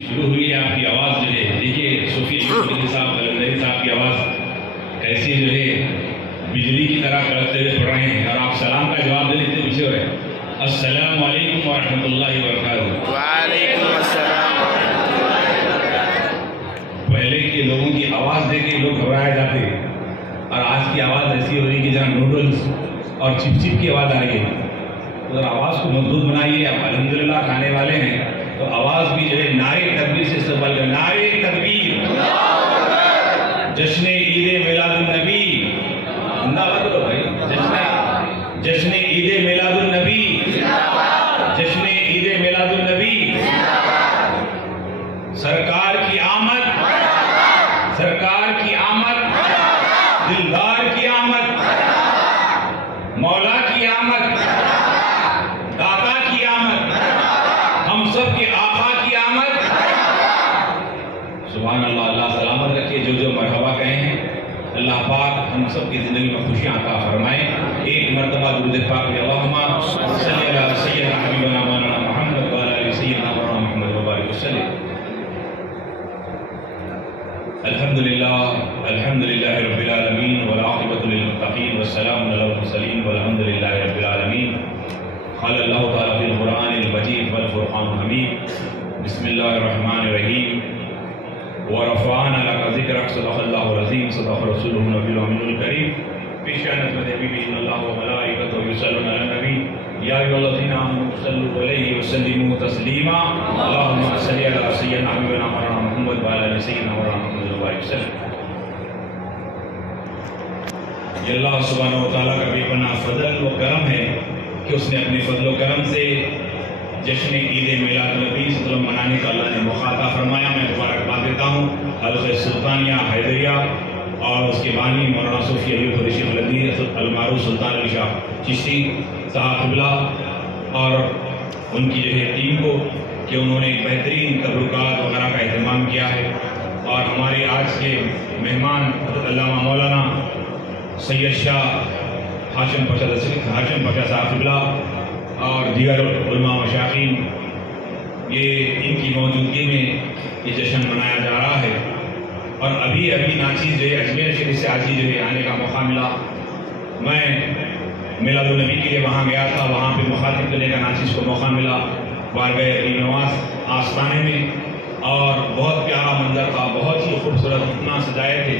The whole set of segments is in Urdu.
شروع ہوئی ہے آپ کی آواز جو ہے، دیکھیے صوفی صاحب قلندری صاحب کی آواز کیسی جو ہے بجلی کی طرح کڑکتے ہوئے پڑھ رہے ہیں، اور آپ سلام کا جواب دینے سے پیچھے ہو رہے ہیں۔ السلام علیکم ورحمۃ اللہ وبرکاتہ۔ وعلیکم السلام۔ پہلے کے لوگوں کی آواز دیکھ کے لوگ گھبرائے جاتے ہیں، اور آج کی آواز ایسی ہو رہی ہے کہ جہاں نوڈلز اور چپ چپ کی آواز آ رہی ہے۔ اگر آواز کو مضبوط بنائیے، آپ الحمدللہ کھانے والے ہیں تو آواز بھی جو ہے نعرے تکبیر سے استقبال کریں۔ نعرے تکبیر، جشن عید میلاد النبی، زندہ باد کرو بھائی، جشن عید میلاد النبی، جشن عید میلاد النبی، سرکار کی آمد، سرکار کی آمد، دلدار کی آمد، مولا کی آمد، داتا کی آمد، ہم سب کے آقا کی آمد۔ سبحان اللہ، اللہ سلامت رکھے۔ جو مرحبا کہیں ہیں، اللہ پاک ہم سب کی زندگی میں خوشیاں عطا فرمائیں۔ ایک مرتبہ درود پاک میں اللہم صلی علی سیدنا حبیبنا مولانا محمد وعلی آل سیدنا مولانا محمد وبارک وسلم۔ الحمدللہ رب العالمین والعاقبۃ للمتقین والسلام علی المرسلین والحمدللہ رب العالمین۔ قال اللہ تعالی فی القرآن المجید والفرقان الحمید، بسم اللہ الرحمن الرحیم، وَرَفَعْنَا لَكَ ذِكْرَكَ صدق اللہ العظیم، صدق رسولہ النبی الامین الکریم۔ پیشان حضرت حبیبی ان اللہ وملائکتہ یصلون علی النبی یا ایھا الذین آمنوا صلوا علیہ وسلموا تسلیما، اللہم صل علی سیدنا حبیبنا مولانا محمد وعلی آل سیدنا مولانا محمد وبارک وسلم۔ یہ اللہ سبحانہ وتعالیٰ کا بے پناہ فضل و کرم ہے کہ اس نے اپنے فضل و کرم سے جشن عید میلاد النبی صلی اللہ علیہ وسلم منانے کا اللہ نے موقع عطا فرمایا۔ میں مبارکباد دیتا ہوں حلقہ سلطانیہ حیدریہ اور اس کے بانی مولانا صوفی ایوب قریشی خلندی المعروف سلطان علی شاہ چشتی صاحب قبلہ اور ان کی جو ہے ٹیم کو کہ انہوں نے بہترین تبرکات وغیرہ کا اہتمام کیا ہے، اور ہمارے آج کے مہمان حضرت علامہ مولانا سید شاہ ہاشم پاشا صاحب قبلہ اور دیگر علماء و مشائخین، یہ ان کی موجودگی میں یہ جشن منایا جا رہا ہے۔ اور ابھی ناچیز جو ہے اجمیر شریف سے آج ہی جو ہے آنے کا موقع ملا۔ میں میلاد النبی کے لیے وہاں گیا تھا، وہاں پہ مخاطب کرنے کا ناچیز کو موقع ملا بارگاہ غریب نواز آستانے میں، اور بہت پیارا منظر تھا، بہت ہی خوبصورت، اتنا سجائے تھے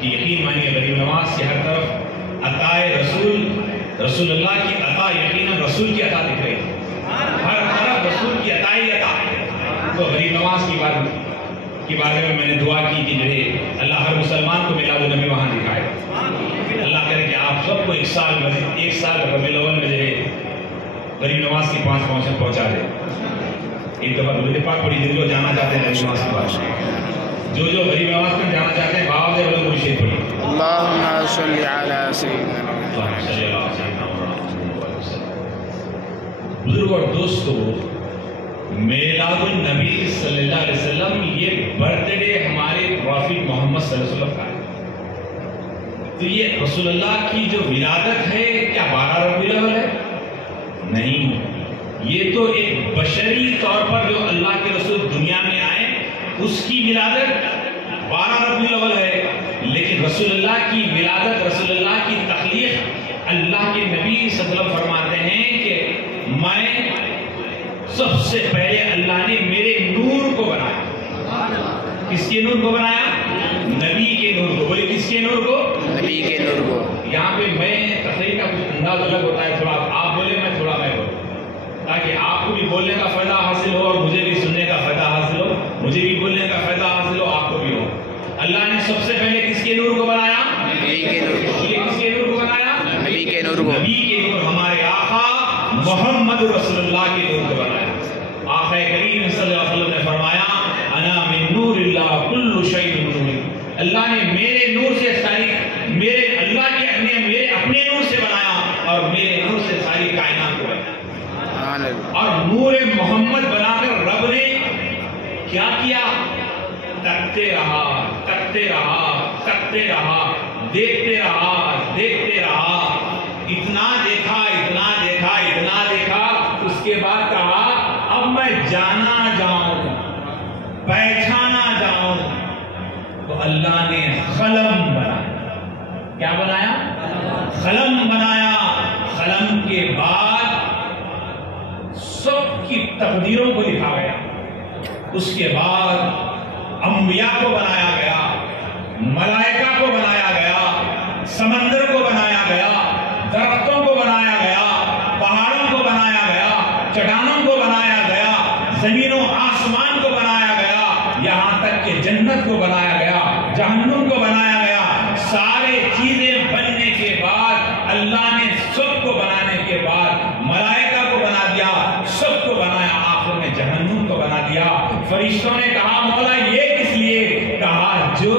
کہ یقین مانیے غریب نواز سے ہر طرف عطائے رسول اللہ کی عطا، یقیناً رسول کی عطا دکھ رہی تھی، ہر طرف رسول کی عطا ہی عطا۔ تو غریب نواز کی بارے میں نے دعا کی کہ جو ہے اللہ ہر مسلمان کو میلاد النبی وہاں دکھائے، اللہ کرے کہ آپ سب کو ایک سال ربیع الاول میں جو ہے غریب نواز کی 5 پہنچا دے۔ ایک دفعہ درود پاک پڑھی، جو جانا چاہتے ہیں غریب نواز کی بات، جو غریب نواز تک جانا چاہتے ہیں باپ دے والوں کو شیخ پڑھی۔ اللہم صلی علی سیدنا بزرگ اور دوستو، میلاد النبی صلی اللہ علیہ وسلم یہ برتھ ڈے ہمارے پروفٹ محمد صلی اللہ علیہ وسلم کا ہے۔ تو یہ رسول اللہ کی جو ولادت ہے کیا 12 ربیع الاول ہے؟ نہیں، یہ تو ایک بشری طور پر جو اللہ کے رسول دنیا میں آئے اس کی ولادت 12 ربیع الاول ہے، لیکن رسول اللہ کی ولادت، رسول اللہ کی تخلیق، اللہ کے نبی صلی اللہ علیہ وسلم فرماتے ہیں کہ میں سب سے پہلے اللہ نے میرے نور کو بنایا۔ کس کے نور کو بنایا؟ نبی کے نور کو۔ بولے کس کے نور کو؟ نبی کے نور کو۔ یہاں پہ میں تقریر کا کچھ انداز الگ ہوتا ہے، تھوڑا آپ بولیں میں تھوڑا میں بولوں، تاکہ آپ کو بھی بولنے کا فائدہ حاصل ہو اور مجھے بھی سننے کا فائدہ حاصل ہو، مجھے بھی بولنے کا فائدہ حاصل ہو، آپ کو بھی ہو۔ اللہ نے سب سے پہلے کس کے نور کو بنایا؟ نبی کے نور کو۔ کس کے نور کو بنایا؟ نبی کے نور کو۔ نبی کے نور، ہمارے آقا محمد رسول اللہ کے نور کو بنایا۔ آقا کریم صلی اللہ علیہ وسلم نے فرمایا انا من نور اللہ کل شیء نور، اللہ نے میرے نور سے میرے اپنے نور سے بنایا، اور میرے نور سے ساری کائنات کو بنایا۔ اور نور محمد بنا کر رب نے کیا کیا؟ تکتے رہا، دیکھتے رہا، اتنا دیکھا، اس کے بعد کہا اب میں جانا جاؤں، پہچانا جاؤں، تو اللہ نے قلم بنایا. کیا بنایا؟ قلم بنایا. قلم کے بعد سب کی تقدیروں کو لکھا گیا. اس کے بعد انبیاء کو بنایا گیا، ملائکہ کو بنایا گیا، سمندر کو بنایا گیا، درختوں کو بنایا گیا، پہاڑوں کو بنایا گیا، چٹانوں کو بنایا گیا، زمین و آسمان کو بنایا گیا، یہاں تک کہ جنت کو بنایا گیا، جہنم کو بنایا گیا. سارے چیزیں بننے کے بعد اللہ نے سب کو بنانے کے بعد ملائکہ کو بنا دیا، سب کو بنایا، آخر میں جہنم کو بنا دیا. فرشتوں نے کہا مولا یہ کس لیے؟ کہا جو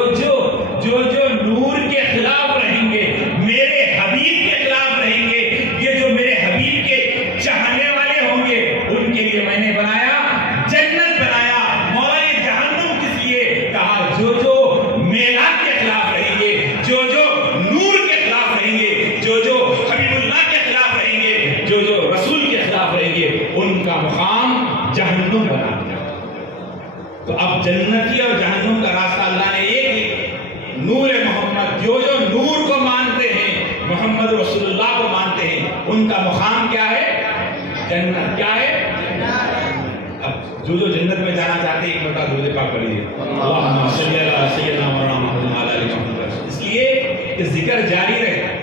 نور کے خلاف رہیں گے، میرے حبیب کے خلاف رہیں گے، یہ جو میرے حبیب کے چاہنے والے ہوں گے ان کے لیے میں نے بنایا جنت بنایا. مولا یہ جہنم کس لیے؟ کہا جو میلاد کے خلاف رہیں گے، جو نور کے خلاف رہیں گے، جو حبیب اللہ کے خلاف رہیں گے، جو رسول کے خلاف رہیں گے، ان کا مقام جہنم بنا دیا. تو اب جنتی اور جہنم کا راستہ اللہ نے ایک نور محمد، جو نور کو مانتے ہیں، محمد رسول اللہ کو مانتے ہیں، ان کا مقام کیا ہے؟ جنت. کیا ہے؟ اب جو جنت میں جانا چاہتے ہیں ایک مرتبہ درود پاک پڑھیے، اللہم صلی علی سیدنا مولانا محمد وعلی آلہ محمد. اس لیے کہ ذکر جاری رہے،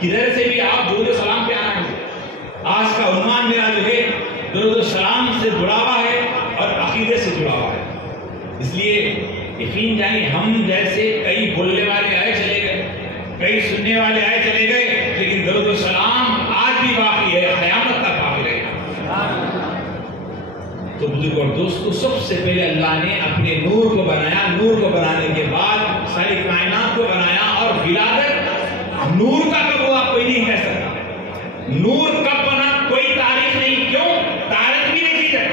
کدھر سے بھی آپ درود و سلام پہ آنا ہے. آج کا عنوان میرا جو ہے درود و سلام سے جڑا ہوا ہے اور عقیدے سے جڑا ہوا ہے. اس لیے یقین جانیے ہم جیسے کئی بولنے والے آئے چلے گئے، کئی سننے والے آئے چلے گئے، لیکن درود و سلام آج بھی باقی ہے، قیامت تک باقی رہے گا. تو بزرگ اور دوستو، سب سے پہلے اللہ نے اپنے نور کو بنایا. نور کو بنانے کے بعد ساری کائنات کو بنایا. اور ولادت نور کا کب ہوا کوئی نہیں کہہ سکتا. نور کب بنا کوئی تاریخ نہیں. کیوں؟ تاریخ بھی نہیں ہے،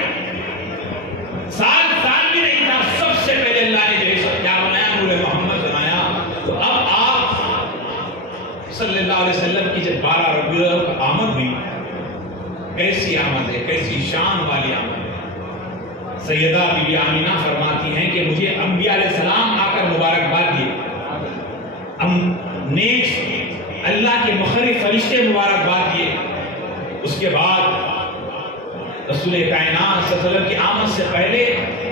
سال بھی نہیں تھا. سب سے پہلے اللہ نے جو ہے کیا بنایا؟ نور محمد بنایا. تو اب آپ صلی اللہ علیہ وسلم کی جب 12 ربیع الاول کی آمد ہوئی، کیسی آمد ہے، کیسی شان والی آمد ہے. سیدہ بی بی آمینہ فرماتی ہیں کہ مجھے انبیاء علیہ السلام آ کر مبارکباد دیے، نیک اللہ کے مخرج فرشتے مبارکباد دیے. اس کے بعد رسول کائنات صلی اللہ علیہ وسلم کی آمد سے پہلے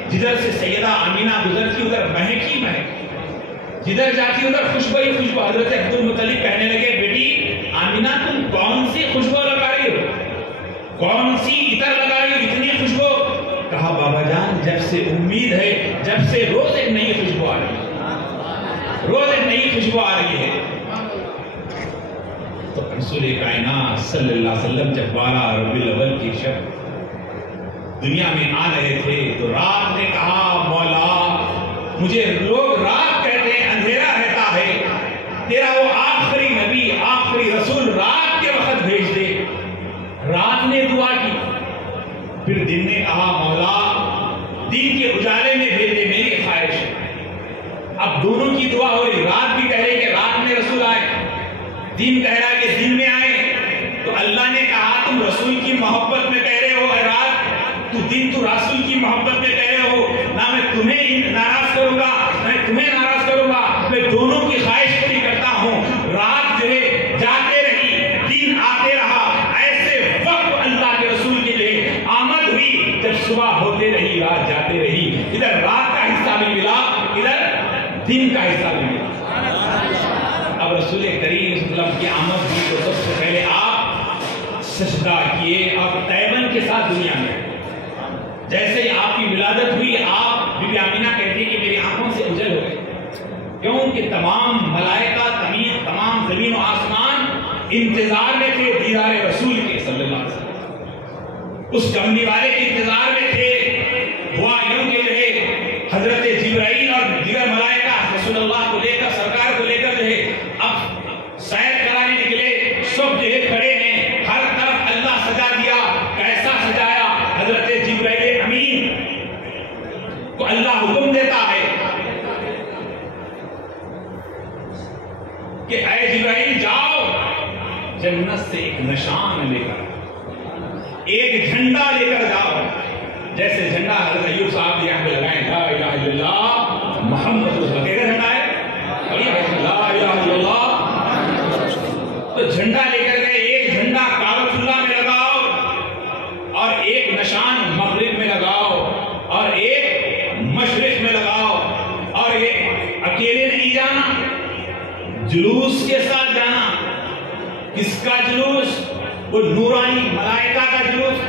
جدھر سے سیدہ آمینہ گزرتی ادھر مہک ہی مہک، جدھر جاتی ادھر خوشبو ہی خوشبو. حضرت عبد المطلب کہنے لگے بیٹی آمینہ تم کون سی خوشبو لگا رہی ہو، کون سی عطر لگا رہی ہو، اتنی خوشبو؟ کہا بابا جان جب سے امید ہے، جب سے روز ایک نئی خوشبو آ رہی ہے، روز ایک نئی خوشبو آ رہی ہے. تو رسول کائنات صلی اللہ علیہ وسلم جب 12 ربیع الاول کی شب دنیا میں آ رہے تھے تو رات نے کہا مولا مجھے لوگ رات کہتے ہیں، اندھیرا رہتا ہے، تیرا وہ آخری نبی آخری رسول رات کے وقت بھیج دے. رات نے دعا کی. پھر دن نے کہا مولا دن کے اجالے میں بھیج دے، میری خواہش ہے. اب دونوں کی دعا ہو رہی. رات بھی کہہ رہے کہ رات میں رسول آئے، دن کہہ رہا کہ دن میں آئے. تو اللہ نے کہا تم رسول کی محبت میں کہہ رہے ہو اے رات، تو دن تو رسول کی محبت میں کہہ رہے ہو. نہ میں تمہیں ناراض کروں گا میں تمہیں ناراض کروں گا، میں دونوں کی خواہش پوری کرتا ہوں. رات جو ہے جاتے رہی، دن آتے رہا. ایسے وقت اللہ کے رسول کے لیے آمد ہوئی جب صبح ہوتے رہی رات جاتے رہی. ادھر رات کا حصہ بھی ملا، ادھر دن کا حصہ بھی ملا. اب رسول کریم صلی اللہ علیہ وسلم کی آمد ہوئی تو سب سے پہلے آپ سجدہ کیے اور تیمن کے ساتھ دنیا میں. جیسے ہی آپ کی ولادت ہوئی آپ بی بی آمینہ کہتی کہ میری آنکھوں سے اجل ہو گئے، کیونکہ تمام ملائکہ تمام زمین و آسمان انتظار میں تھے دیدار رسول کے صلی اللہ علیہ وسلم. اس کملی والے کے انتظار میں تھے. ہوا یوں کہ جو ہے حضرت جبرائیل اور دیگر ملائکہ رسول اللہ کو لے کر سرکار کو لے کر جو ہے اب سیر کرانے نکلے. سب جو ہے کھڑے ہیں، ہر طرف اللہ سجا دیا. کیسا سجایا؟ حضرت جبرائیل امین کو اللہ حکم دیتا ہے کہ اے جبرائیل جاؤ جنت سے ایک نشان لے کر، ایک جھنڈا لے کر جاؤ. جیسے جھنڈا حضرت ایوب صاحب یہاں پہ لگائیں گا الا اللہ محمد رسول اللہ. کیسا جھنڈا ہے؟ لا الہ الا اللہ. تو جھنڈا لے کر گئے. ایک جھنڈا کعبۃ اللہ میں لگاؤ اور ایک نشان مغرب میں لگاؤ اور ایک مشرق میں لگاؤ. اور یہ اکیلے نہیں جانا, جلوس کے ساتھ جانا. کس کا جلوس؟ وہ نورانی ملائکہ کا جلوس,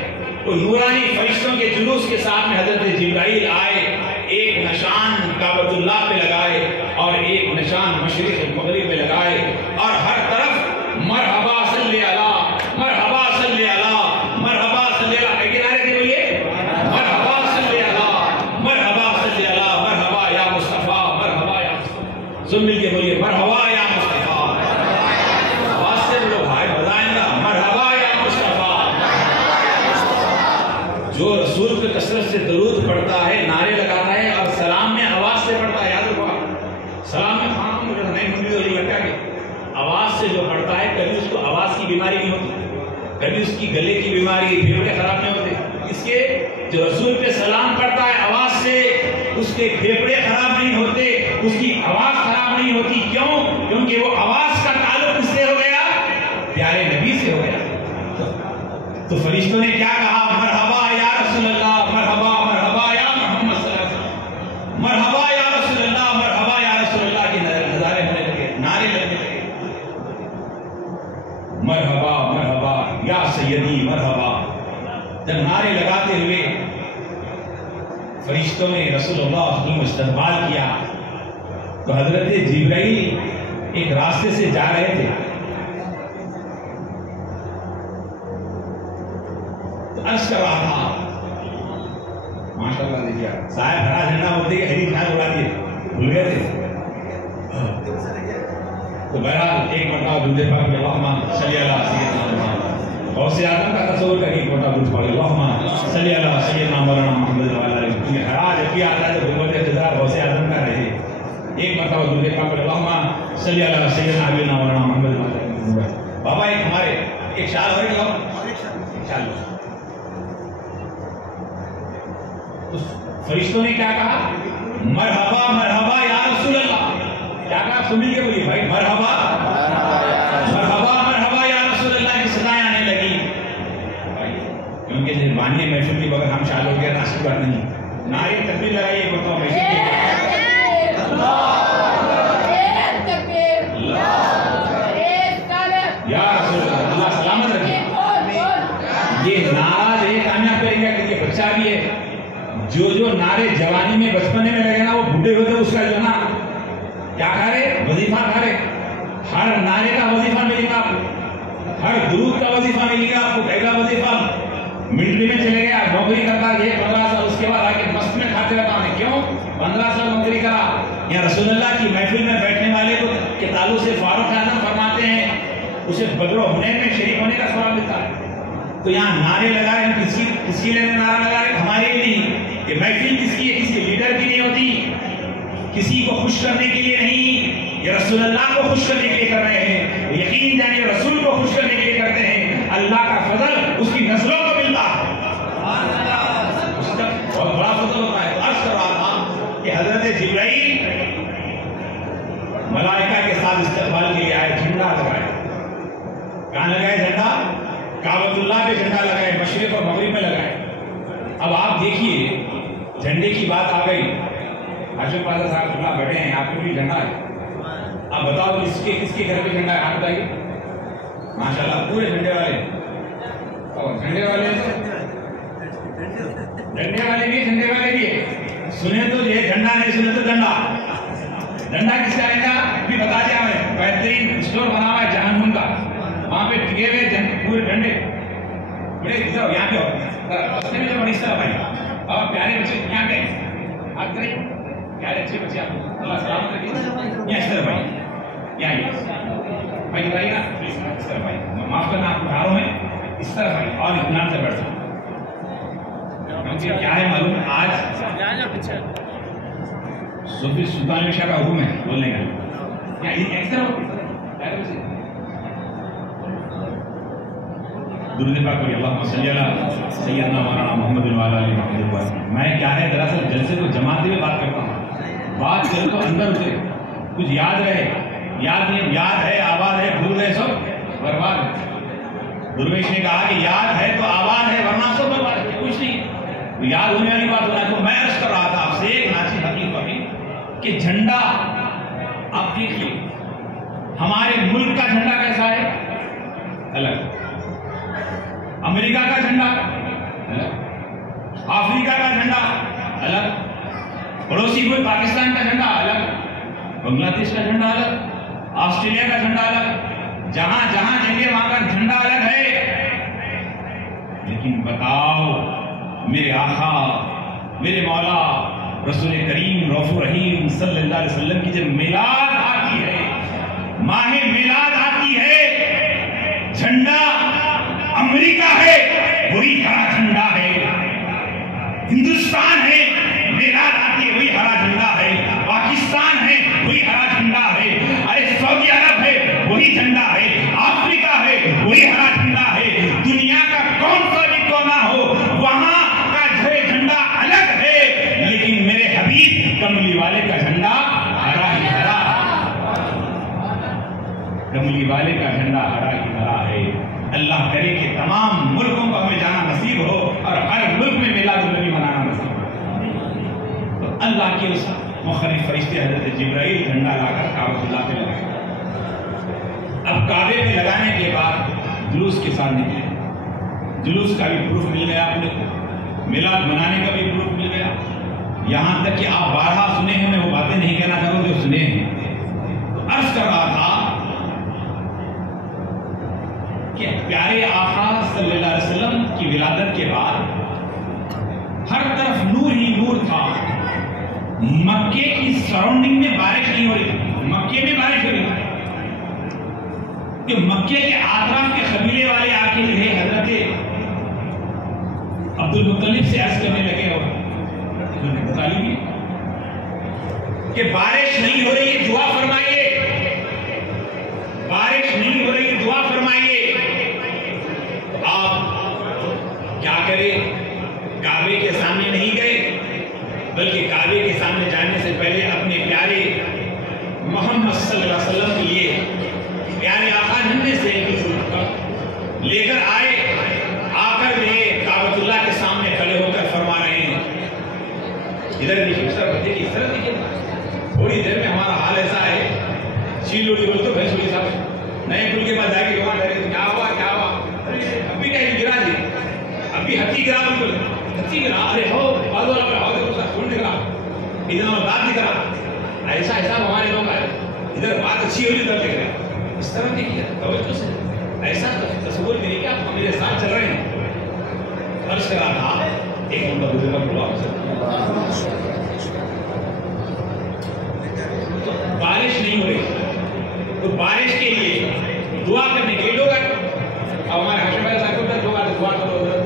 وہ نورانی فرشتوں کے جلوس کے ساتھ میں حضرت جبرائیل آئے. ایک نشان کعبۃ اللہ پہ لگائے اور ایک نشان مشرق مغرب میں لگائے اور ہر طرف مرحبا صلی اللہ, مرحبا صلی اللہ, مرحبا صلی اللہ. ایک نعرے سے بولیے مرحبا صلی اللہ, مرحبا صلی اللہ, مرحبا یا مصطفیٰ, مرحبا یا مصطفیٰ. سن مل کے بولیے مرحبا یا مصطفیٰ. آواز سے بولو بھائی, بتائیں گا مرحبا یا مصطفیٰ. جو رسول پہ کثرت سے درود پڑھتا ہے, نعرے لگاتا ہے اور سلام میں آواز سے پڑھتا ہے. یاد رکھو, سلام میں خام نہیں منڈی والی بٹا کے آواز سے جو پڑھتا ہے, کبھی اس کو آواز کی بیماری نہیں ہوتی, کبھی اس کی گلے کی بیماری, پھیپھڑے خراب نہیں ہوتے. اس کے جو رسول پہ سلام پڑھتا ہے آواز سے, اس کے پھیپھڑے خراب نہیں ہوتے, اس کی آواز خراب نہیں ہوتی. کیوں؟ کیونکہ وہ آواز کا تعلق کس سے ہو گیا؟ پیارے نبی سے ہو گیا. تو فرشتوں نے کیا کہا؟ مرحبا یا رسول اللہ, مرحبا مرحبا یا محمد صلی اللہ علیہ وسلم, مرحبا یا رسول اللہ, مرحبا یا رسول اللہ کے نظارے ہونے لگے, نعرے لگنے لگے. مرحبا مرحبا یا سیدی مرحبا. جب نعرے لگاتے ہوئے فرشتوں نے رسول اللہ صلی اللہ علیہ وسلم استقبال کیا تو حضرت جبرائیل ایک راستے سے جا رہے تھے. عرض کر رہا تھا, ماشاءاللہ دیکھیے صاحب ہرا جھنڈا بولتے کہ ہری جھنڈا اڑا دیے, بھول گئے تھے. تو بہرحال ایک مرتبہ درود پاک میں اللہم صلی علی سیدنا محمد, غوث اعظم کا تصور کر ایک مرتبہ درود پاک اللہم صلی علی سیدنا مولانا محمد وعلی آلہ. کیونکہ ہرا جب بھی آتا ہے تو غربت اقتدار غوث اعظم کا رہے. ایک مرتبہ درود پاک میں اللہم صلی علی سیدنا حبیبنا مولانا محمد وعلی آلہ. بابا ایک ہمارے ایک شعر اور ایک شعر. فرشتوں نے کیا کہا؟ مرحبا مرحبا یا رسول اللہ. کیا کہا؟ سن لیجیے, بولیے بھائی مرحبا مرحبا مرحبا یا رسول اللہ کی صدائیں آنے لگی. کیونکہ مہربانی محفل کی بغیر ہم شال ہو گیا, ناسک بات نہیں. نعرے تکبیر لگائیے بتاؤ محفل کی یا رسول اللہ, اللہ سلامت رکھے. یہ نعرہ یہ کامیاب کرے گا کہ یہ بچہ بھی ہے. جو نعرے جوانی میں بچپنے میں لگے نا, وہ بڈھے ہوتے اس کا جو نا کیا کھا رہے؟ وظیفہ کھا رہے. ہر نعرے کا وظیفہ ملے گا آپ کو, ہر درود کا وظیفہ ملے گا آپ کو. پہلا وظیفہ ملٹری میں چلے گیا, نوکری کرتا ہے 15 سال, اس کے بعد آ کے مست میں کھاتے رہتا ہے. کیوں 15 سال نوکری کرا؟ یا رسول اللہ کی محفل میں بیٹھنے والے کو کے تعلق سے فاروق اعظم فرماتے ہیں اسے بدر و حنین میں شریک ہونے کا ثواب ملتا ہے. تو یہاں نعرے لگا رہے ہیں, کس کی لیے نعرہ لگا رہے ہیں؟ ہمارے لیے نہیں. یہ محفل کس کی ہے؟ کسی لیڈر کی نہیں ہوتی, کسی کو خوش کرنے کے لیے نہیں, یہ رسول اللہ کو خوش کرنے کے لیے کر رہے ہیں. یقین جانیے رسول کو خوش کرنے کے لیے کرتے ہیں. اللہ کا فضل اس کی نسلوں کو ملتا ہے, اس کا بہت بڑا فضل ہوتا ہے. عرض کر رہا تھا کہ حضرت جبرائیل ملائکہ کے ساتھ استقبال کے لیے آئے, جھنڈا لگائے. کہاں لگائے جھنڈا؟ کعبۃ اللہ پہ جھنڈا لگائے, مشرق اور مغرب میں لگائے. اب آپ دیکھیے جھنڈے کی بات آ گئی. ہاشم پادر صاحب اللہ بیٹھے ہیں, آپ کے بھی جھنڈا ہے. آپ بتاؤ کس کے گھر پہ جھنڈا ہے؟ آپ بتائیے. ماشاءاللہ پورے جھنڈے والے, اور جھنڈے والے بھی سنے تو یہ جھنڈا, نہیں سنے تو ڈنڈا. ڈنڈا کس کا رہے گا بھی بتا دیا ہمیں. بہترین اسٹور بنا ہوا ہے جہنم کا, وہاں پہ ٹکے ہوئے پورے ڈنڈے بڑے یہاں پہ رستے میں جو بڑی طرح بھائی. اور پیارے بچے یہاں پہ ہاتھ کریں, پیارے اچھے بچے آپ اللہ سلامت رکھیں. یہاں اس طرح بھائی, یہاں بھائی بتائیے نا اس طرح بھائی, معاف کرنا آپ گھروں میں اس طرح بھائی, اور اطمینان سے بیٹھ جائیں. کیونکہ کیا ہے معلوم ہے, آج صوفی سلطان شاہ کا حکم ہے بولنے کا. اس طرح پیارے بچے درود پاک پڑھیے اللہم صلی علی سیدنا مولانا محمد وعلی آلہ محمد. میں کیا ہے دراصل جلسے کو جماعت میں بات کرتا ہوں. بات کرو تو اندر اترے، کچھ یاد رہے، یاد نہیں، یاد ہے آباد ہے، بھول گئے سب برباد ہے۔ درویش نے کہا کہ یاد ہے تو آباد ہے ورنہ سب برباد ہے، کچھ نہیں، یاد ہونے والی بات ہونا ہے۔ تو میں عرض کر رہا تھا آپ سے ایک ناچی حقیقت ابھی کہ جھنڈا آپ دیکھیے، ہمارے ملک کا جھنڈا کیسا ہے؟ الگ، امریکہ کا جھنڈا الگ، افریقہ کا جھنڈا الگ، پڑوسی ملک پاکستان کا جھنڈا الگ، بنگلہ دیش کا جھنڈا الگ، آسٹریلیا کا جھنڈا الگ، جہاں جہاں جنگیں وہاں کا جھنڈا الگ ہے۔ لیکن بتاؤ میرے آقا میرے مولا رسول کریم رؤوف رحیم صلی اللہ علیہ وسلم کی جب میلاد آتی ہے، ماہ میلاد آتی ہے، جھنڈا امریکہ ہے وہی ہرا جھنڈا ہے، ہندوستان ہے میلاد آتی ہے وہی ہرا جھنڈا ہے، پاکستان ہے وہی ہرا جھنڈا ہے، ارے سعودی عرب ہے وہی جھنڈا ہے، افریقہ ہے وہی ہرا جھنڈا ہے، دنیا کا کون سا بھی کونا ہو وہاں کا جھنڈا الگ ہے، لیکن میرے حبیب کملی والے کا جھنڈا ہرا ہی ہرا، کملی والے کا جھنڈا ہرا ہی ہرا ہے۔ اللہ کرے کہ تمام ملکوں کو ہمیں جانا نصیب ہو اور ہر ملک میں میلاد النبی منانا نصیب ہو۔ تو اللہ کے اس مخرج فرشتے حضرت جبرائیل جھنڈا لا کر کعبۃ اللہ پہ لگائے۔ اب کعبے پہ لگانے کے بعد جلوس کے ساتھ نکلے، جلوس کا بھی پروف مل گیا، آپ نے میلاد منانے کا بھی پروف مل گیا، یہاں تک کہ آپ بارہا سنے ہیں، میں وہ باتیں نہیں کہنا چاہوں جو سنے ہیں۔ تو عرض کر رہا تھا کہ پیارے آقا صلی اللہ علیہ وسلم کی ولادت کے بعد ہر طرف نور ہی نور تھا۔ مکے کی سراؤنڈنگ میں بارش نہیں ہو رہی تھی، مکے میں بارش ہو رہی تھی کہ مکے کے اطراف کے قبیلے والے آ کے جو ہے حضرت عبد المطلب سے عرض کرنے لگے اور بتائیے کہ بارش نہیں ہو رہی ہے، دعا فرمائیے، بارش نہیں ہو رہی ہے، دعا فرمائیے۔ آپ کیا کریں، کعبے کے سامنے نہیں گئے بلکہ کعبے کے سامنے جانے سے پہلے اپنے پیارے محمد صلی اللہ علیہ وسلم کے لیے پیارے آقا جھنڈے سے لے کر آئے، آ کر جو ہے کعبۃ اللہ کے سامنے کھڑے ہو کر فرما رہے ہیں، ادھر دیکھیے، اس طرف دیکھیے، اس طرف دیکھیے، تھوڑی دیر میں ہمارا حال ایسا ہے، چیل لوڑی بول تو بھینسوڑی صاحب نئے پل کے بعد جا کے دعا کرے، کیا ہوا کیا ہوا، اب بھی کہیں گرا جی، اب بھی ہتھی گرا، بالکل ہتھی گرا، ارے ہو بازو والا پہ ہو اس کا خون نکلا، ادھر اور دانت نکلا، ایسا ایسا ہمارے لوگ آئے، ادھر بات اچھی ہوئی ادھر دیکھ رہے، اس طرح دیکھیے توجہ سے، ایسا تصور میری کیا آپ میرے ساتھ چل رہے ہیں۔ عرض کرا تھا ایک منٹا بزرگ بڑا بارش نہیں ہو رہی تو بارش کے لیے دعا کرنے کے لوگ اب ہمارے ہاشم بھائی صاحب کو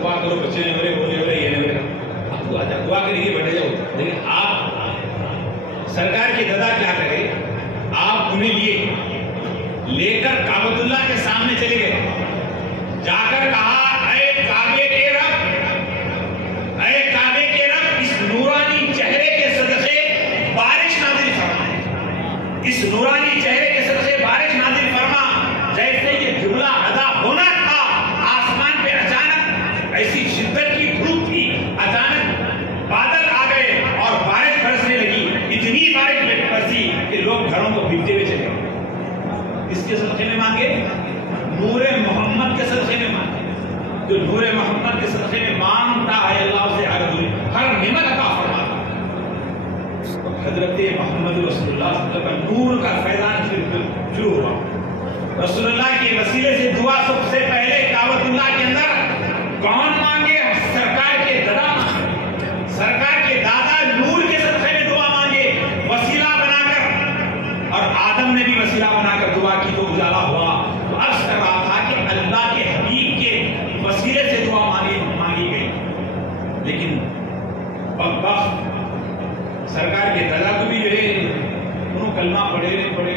دعا کرو بچے نہیں ہو رہے، بولے ہو رہے، یہ نہیں ہو رہے، آپ دعا کریں گے بیٹھے جاؤ، لیکن آپ سرکار کی دادا کیا کرے، آپ انہیں لے کر کعبۃ اللہ کے سامنے چلے گئے، جا کر کہا اے کعبے کے رب، اے کعبے کے رب، اس نورانی چہرے کے صدقے بارش نازل فرما، اس نورانی چہرے کے صدقے بارش نازل فرما، جیسے یہ جملہ ادا ہونا تھا آسمان پہ اچانک ایسی شدت کی دھوپ تھی، اچانک بادل آ گئے اور بارش برسنے لگی، اتنی بارش برسی کہ لوگ گھروں کو بھیگتے ہوئے چلے گئے۔ اس کے صدقے میں مانگے، نور محمد کے صدقے میں مانگے، جو نور محمد کے صدقے میں مانگتا ہے اللہ سے ہر نعمت عطا فرماتا ہے۔ حضرت محمد رسول اللہ صلی اللہ علیہ وسلم کا نور کا فیضان شروع ہوا، رسول اللہ کے وسیلے سے دعا سب سے پہلے کعبۃ اللہ کے اندر کون مانگے؟ سرکار کے دادا، سرکار کے دادا نور کے صدقے میں دعا مانگے، وسیلہ بنا کر، اور آدم نے بھی وسیلہ بنا کر دعا کی تو اجالا ہوا۔ تو عرض کر رہا تھا کہ اللہ کے حبیب کے وسیلے سے دعا مانگی گئی، لیکن بدبخت سرکار کے دادا کو بھی جو ہے انہوں کلمہ پڑھے نہیں پڑھے،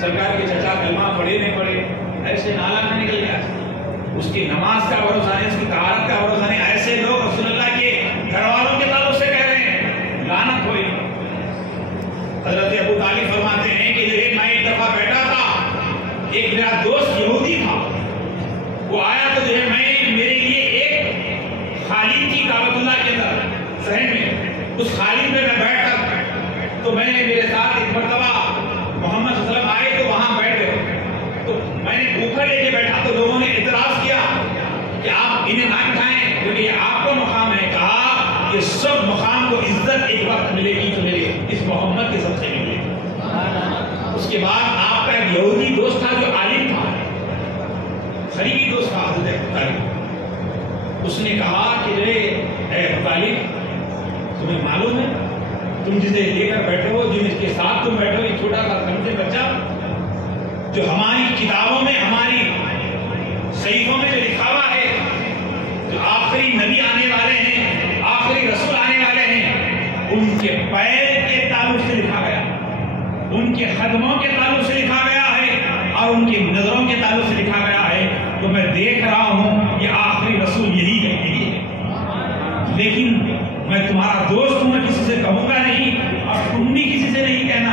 سرکار کے چچا کلمہ پڑھے نہیں پڑھے، ایسے نالا نہ نکل گیا، اس کی نماز کا بھروسہ نہیں، اس کی طہارت کا بھروسہ نہیں، ایسے لوگ رسول اللہ کے گھر والوں کے تعلق سے کہہ رہے ہیں لعنت ہوئی۔ حضرت ابو طالب فرماتے ہیں کہ میں ایک دفعہ بیٹھا تھا، ایک میرا دوست یہودی تھا، وہ آیا تو میں میرے لیے ایک خالد تھی کعبۃ اللہ کے اندر صحن میں، اس خالد میں بیٹھ کر تو میں نے میرے ساتھ ایک مرتبہ محمد صلی اللہ علیہ وسلم آئے تو وہاں بیٹھ گئے، تو میں نے بھوکا لے کے بیٹھا تو لوگوں نے اعتراض کیا کہ آپ انہیں نہ اٹھائیں کیونکہ یہ آپ کا مقام ہے. کہا یہ سب مقام کو عزت ایک وقت ملے گی تو میرے اس محمد کے سب سے ملے گی. اس کے بعد آپ کا ایک یہودی دوست تھا جو عالم تھا، قریبی دوست تھا حضرت ابو طالب، اس نے کہا کہ اے ابو طالب تمہیں معلوم ہے تم جسے لے کر بیٹھے ہو، جس کے ساتھ تم بیٹھے ہو، یہ چھوٹا سا سمجھے بچہ جو ہماری کتابوں میں ہماری صحیفوں میں جو لکھا ہوا ہے، جو آخری نبی آنے والے ہیں، آخری رسول آنے والے ہیں، ان کے پیر کے تعلق سے لکھا گیا، ان کے قدموں کے تعلق سے لکھا گیا ہے اور ان کی نظروں کے تعلق سے لکھا گیا ہے. تو میں دیکھ رہا ہوں یہ آخری رسول یہی ہے، لیکن میں تمہارا دوست ہوں، میں کسی سے کہوں گا نہیں اور تم بھی کسی سے نہیں کہنا،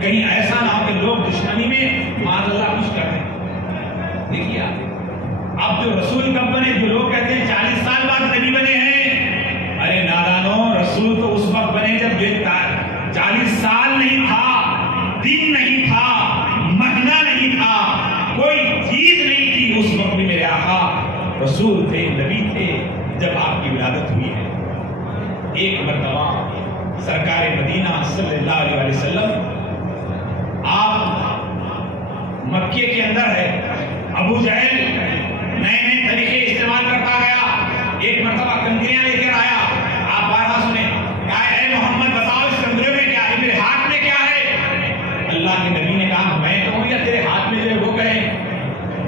کہیں ایسا نہ ہو کہ لوگ دشمنی میں معاذ اللہ کچھ کر رہے ہیں. دیکھیے اب جو رسول کب بنے، جو لوگ کہتے ہیں 40 سال بعد نبی بنے ہیں، ارے نادانو، رسول تو اس وقت بنے جب 40 سال نہیں تھا، دن نہیں تھا، مہینہ نہیں تھا، کوئی چیز نہیں تھی، اس وقت بھی میرے آقا رسول تھے، نبی تھے جب آپ کی ولادت ہوئی ہے. ایک مرتبہ سرکار مدینہ صلی اللہ علیہ وسلم آپ مکے کے اندر ہے، ابو جہل نئے طریقے استعمال کرتا گیا، ایک مرتبہ کنکریاں لے کر آیا، آپ بارہا سنیں، کہا اے محمد بتاؤ اس کنکرے میں کیا ہے، میرے ہاتھ میں کیا ہے؟ اللہ کے نبی نے کہا میں کہوں یا تیرے ہاتھ میں جو ہے وہ کہیں؟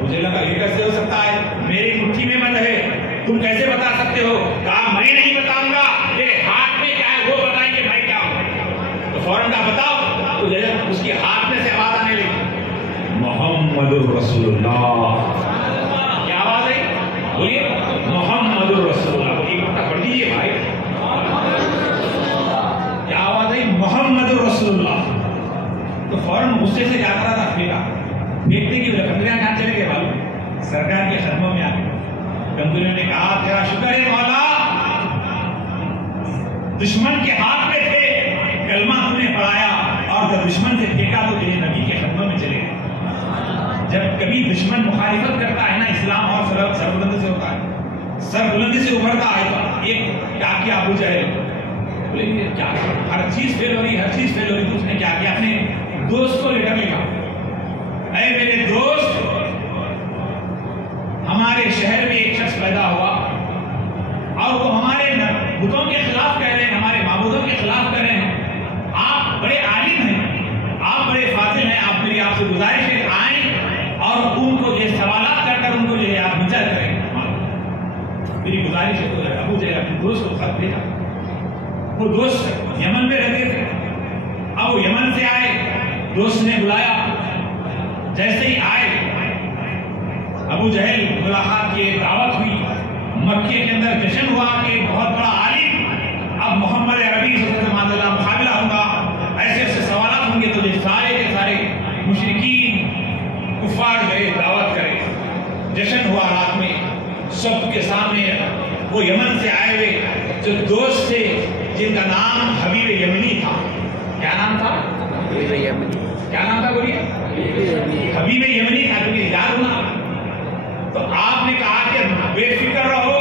مجھے لگا یہ کیسے ہو سکتا ہے، میری مٹھی میں بند ہے، تم کیسے بتا سکتے ہو؟ کہا میں نہیں بتاؤں گا، تیرے ہاتھ میں کیا ہے وہ بتائیں گے میں کیا ہوں. تو فوراً کہا بتاؤ، تو اس کے ہاتھ میں سے آواز آنے لگی، محمد رسول اللہ. کیا آواز ہے؟ بولیے محمد رسول اللہ. ایک بتا پڑھ دیجیے بھائی، کیا آواز ہے؟ محمد رسول اللہ. تو فوراً غصے سے جا رہا تھا، پھینکنے کی کنکریاں کہاں چلے گئے معلوم؟ سرکار کے قدموں میں آ گئے. کنکریوں نے کہا تیرا شکر ہے مولا، دشمن کے ہاتھ میں تھے، کلمہ تم نے پڑھایا اور جب دشمن سے پھینکا تو تیرے نبی کے قدموں میں چلے گئے. جب کبھی دشمن مخالفت کرتا ہے نا، اسلام اور سربلندی سے ہوتا ہے، سربلندی سے ابھرتا ہے. تو ایک کیا ابو جہل بولے کیا ہر چیز فیل ہو رہی، ہر چیز فیل ہو رہی. تو اس نے کیا کیا، اپنے دوست کو لے کر لکھا، اے میرے دوست، ہمارے شہر میں ایک شخص پیدا ہوا اور وہ ہمارے بتوں کے خلاف کہہ رہے ہیں، ہمارے معبودوں کے خلاف کہہ رہے ہیں. آپ بڑے عالم ہیں، آپ بڑے فاضل ہیں، آپ میری آپ سے گزارش ہے آئیں اور ان کو یہ سوالات کر کر ان کو یہ آپ بچا کریں. میری گزارش ہے. تو ابو جہل اپنے دوست کو خط بھیجا. وہ دوست یمن میں رہتے تھے، اب وہ یمن سے آئے، دوست نے بلایا. جیسے ہی آئے ابو جہل ملاقات کی دعوت ہوئی، مکے کے اندر جشن ہوا کہ بہت بڑا عالم اب محمد عربی سے مقابلہ ہوگا، ایسے ایسے سوالات ہوں گے. تو یہ سارے کے سارے مشرکین کفار گئے دعوت کرے، جشن ہوا رات میں سب کے سامنے. وہ یمن سے آئے ہوئے جو دوست تھے جن کا نام حبیب یمنی تھا. کیا نام تھا؟ کیا نام تھا بولیے؟ حبیب یمنی تھا. کیونکہ یاد ہونا. تو آپ نے کہا کہ بے فکر رہو،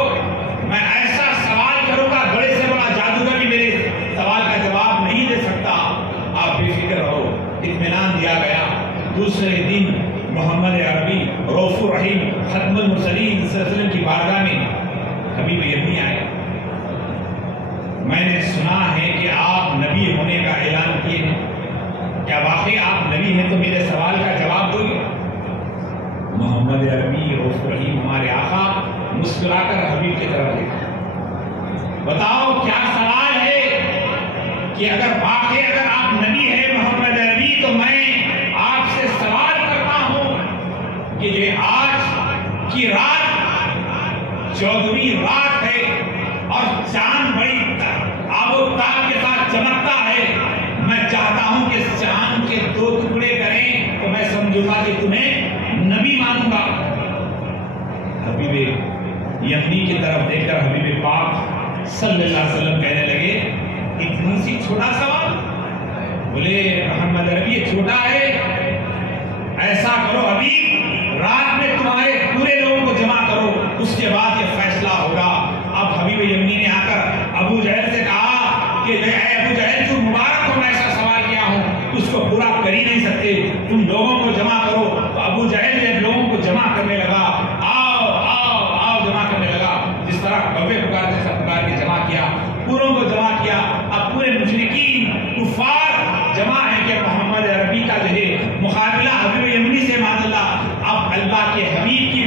میں ایسا سوال کروں گا بڑے سے بڑا جادوگر بھی میرے سوال کا جواب نہیں دے سکتا، آپ بے فکر رہو. اطمینان دیا گیا. دوسرے دن محمد عربی رؤوف الرحیم ختم المرسلین صلی اللہ علیہ وسلم کی بارگاہ میں حبیب یمنی آئے. میں نے سنا ہے کہ آپ نبی ہونے کا اعلان کیے ہیں، کیا واقعی آپ نبی ہیں؟ تو میرے سوال کا جواب دو گے؟ محمد عربی رؤوف الرحیم ہمارے آقا مسکرا کر حبیب کی طرف دیکھا. بتاؤ کیا سوال ہے کہ اگر واقعی اگر آپ نبی ہیں محمد عربی، تو میں آپ سے سوال کرتا ہوں کہ یہ آج کی رات 14ویں رات ہے اور چاند بڑی آب و تاب کے ساتھ چمکتا ہے. میں چاہتا ہوں کہ کہ تمہیں نبی مانوں گا۔ حبیب یمنی کی طرف دیکھ کر حبیب پاک صلی اللہ علیہ وسلم کہنے لگے اتنی سی چھوٹا سوال؟ بولے محمد عربی یہ چھوٹا ہے، ایسا کرو حبیب رات میں تمہارے پورے لوگوں کو جمع کرو، اس کے بعد یہ فیصلہ ہوگا۔ اب حبیب یمنی نے آ کر ابو جہل سے کہا کہ اے ابو جہل جو مبارک ہو، میں ایسا سوال کیا ہوں اس کو پورا کر ہی نہیں سکتے، تم لوگوں کو جمع کرو۔ تو ابو جہل نے لوگوں کو جمع کرنے لگا، آؤ آؤ آؤ جمع کرنے لگا، جس طرح کوے پکار جیسا پکار کے جمع کیا، پوروں کو جمع کیا۔ اب پورے مشرکین کفار جمع ہے کہ محمد عربی کا جو ہے مقابلہ حبیب یمنی سے مان اللہ۔ اب اللہ کے حبیب کی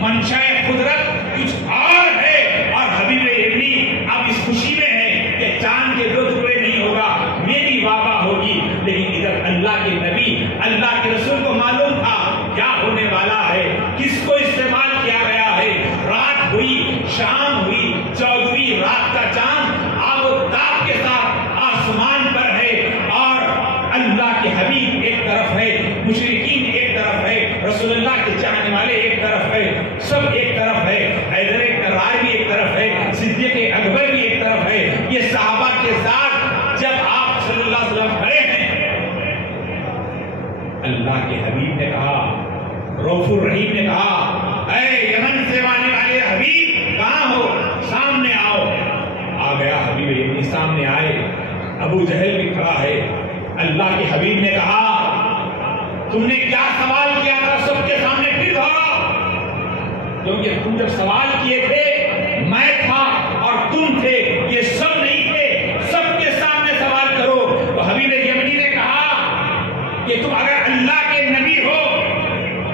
منشاء قدرت کچھ اور ہے، اور حبیب یمنی اب اس خوشی میں ہے کہ چاند کے دو ٹکڑے نہیں ہوگا، میری واقع ہوگی۔ لیکن ادھر اللہ کے نبی اللہ کے رسول کو معلوم تھا کیا ہونے والا ہے، کس کو استعمال کیا گیا ہے۔ رات ہوئی، شام ہوئی، 14ویں رات کا چاند آب و تاب کے ساتھ آسمان پر ہے، اور اللہ کے حبیب ایک طرف ہے، مشرکین ایک طرف ہے، رسول اللہ کے چاہنے والے ایک طرف ہے، سب ایک طرف ہے، حیدر کرار بھی ایک طرف ہے، صدیق اکبر بھی ایک طرف ہے۔ یہ صحابہ کے ساتھ جب آپ صلی اللہ علیہ وسلم کھڑے ہیں، اللہ کے حبیب نے کہا، رؤوف الرحیم نے کہا اے یمن سے آنے والے حبیب کہاں ہو، سامنے آؤ۔ آ گیا حبیب یمنی، سامنے آئے، ابو جہل بھی کھڑا ہے۔ اللہ کے حبیب نے کہا تم نے کیا سوال کیا تھا، سب کے سامنے پھر دہراؤ، کیونکہ تم جب سوال کیے تھے میں تھا اور تم تھے، یہ سب نہیں تھے، سب کے سامنے سوال کرو۔ تو حبیب یمنی نے کہا کہ تم اگر اللہ کے نبی ہو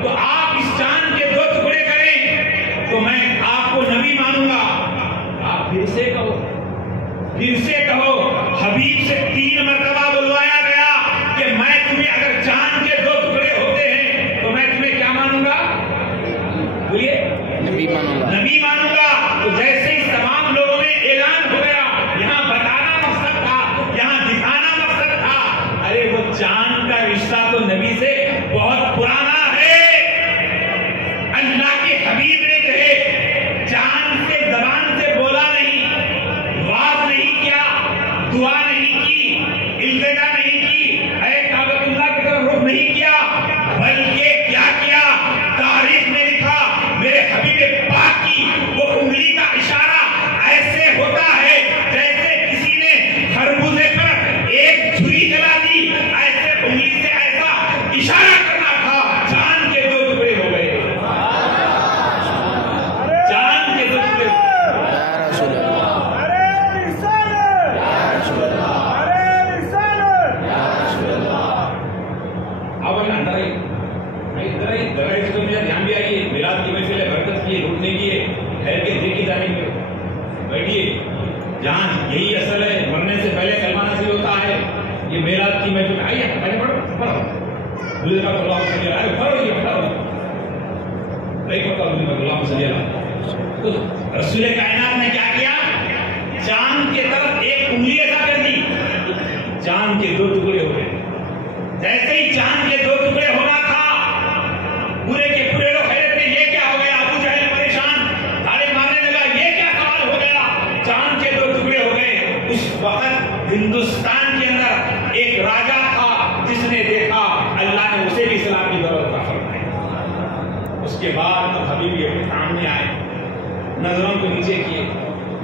تو آپ اس چاند کے دو ٹکڑے کریں تو میں آپ کو نبی مانوں گا۔ آپ پھر سے کہو، پھر سے کہو۔ حبیب سے 3 مرتبہ بلوایا گیا کہ میں تمہیں اگر چاند کے 2 ٹکڑے ہوتے ہیں تو میں تمہیں کیا مانوں گا؟ بولیے نبی مانوں گا، نبی مانوں گا۔ تو جیسے ہی تمام لوگوں میں اعلان ہو گیا، یہاں بتانا مقصد تھا، یہاں دکھانا مقصد تھا، ارے وہ چاند کا رشتہ تو نبی سے بہت پرانا ہے۔ اللہ کے حبیب نے جو ہے چاند سے زبان سے بولا نہیں، واز نہیں کیا، دعا نہیں کی، التجا نہیں کی، اے کعبۃ اللہ کی طرف رخ نہیں کیا، بلکہ کیا کیا؟ تاریخ میں لکھا میرے حبیب پاک کی وہ انگلی کا اشارہ ایسے ہوتا ہے جیسے کسی نے خربوزے پر ایک چھری چلا دی، ایسے انگلی سے ایسا اشارہ کرنا تھا، چاند کے 2 ٹکڑے ہو گئے، چاند کے 2 ٹکڑے۔ یا رسول اللہ، اب اندر آئی تو میرا دھیان بھی آئیے، میلاد کی محفل ہے، برکت کی ہے، رکنے کی ہے، ٹھہر کے دیکھی جانے کی، بیٹھیے، جہاں یہی اصل ہے، مرنے سے پہلے کلمہ نصیب ہوتا ہے، یہ میلاد کی محفل ہے۔ آئیے پہلے پڑھو، پڑھو بولے گا اللہ صلی اللہ علیہ، پڑھو یہ پڑھو، ایک وقت بولے گا اللہ صلی اللہ علیہ۔ تو رسول کائنات نے کیا کیا؟ چاند کے طرف ایک انگلی ایسا کر دی، چاند کے 2 ٹکڑے ہو گئے۔ جیسے ہی چاند کے 2 ٹکڑے ہونا تھا، پورے کے پورے لوگ حیرت میں یہ کیا ہو گیا، ابو جہل پریشان تاڑے مارنے لگا، یہ کیا سوال ہو گیا، چاند کے 2 ٹکڑے ہو گئے۔ اس وقت ہندوستان کے اندر ایک راجا تھا جس نے دیکھا، اللہ نے اسے بھی اسلام کی دولت عطا فرمائی۔ اس کے بعد حبیب کے سامنے آئے، نظروں کو نیچے کیے،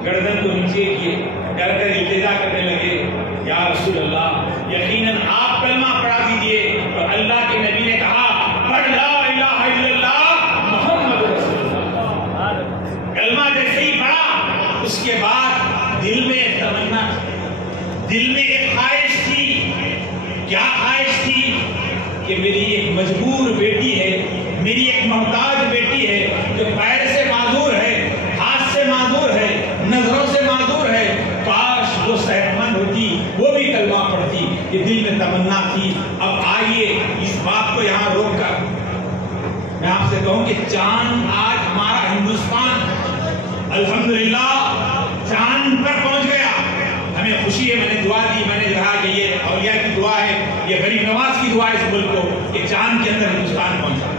گردن کو نیچے کیے، کر کر التجا کرنے لگے، یا رسول اللہ یقیناً آپ کلمہ پڑھا دیجئے۔ تو اللہ کے نبی نے کہا پڑھ لا الہ الا اللہ محمد رسول اللہ۔ کلمہ جیسے ہی پڑھا، اس کے بعد دل میں تمنا، دل میں ایک خواہش تھی۔ کیا خواہش تھی؟ کہ میری ایک مجبور بیٹی ہے، میری ایک محتاج بیٹی ہے جو پیر سے معذور ہے، ہاتھ سے معذور ہے، نظروں سے معذور ہے، کاش وہ صحت مند ہوتی، وہ بھی کلمہ پڑھتی، یہ دل میں تمنا تھی۔ اب آئیے اس بات کو یہاں روک کر میں آپ سے کہوں کہ چاند آج ہمارا ہندوستان الحمدللہ چاند پر پہنچ گیا۔ ہمیں خوشی ہے، میں نے دعا دی، میں نے کہا کہ یہ اولیاء کی دعا ہے، یہ غریب نواز کی دعا ہے اس ملک کو کہ چاند کے اندر ہندوستان پہنچا۔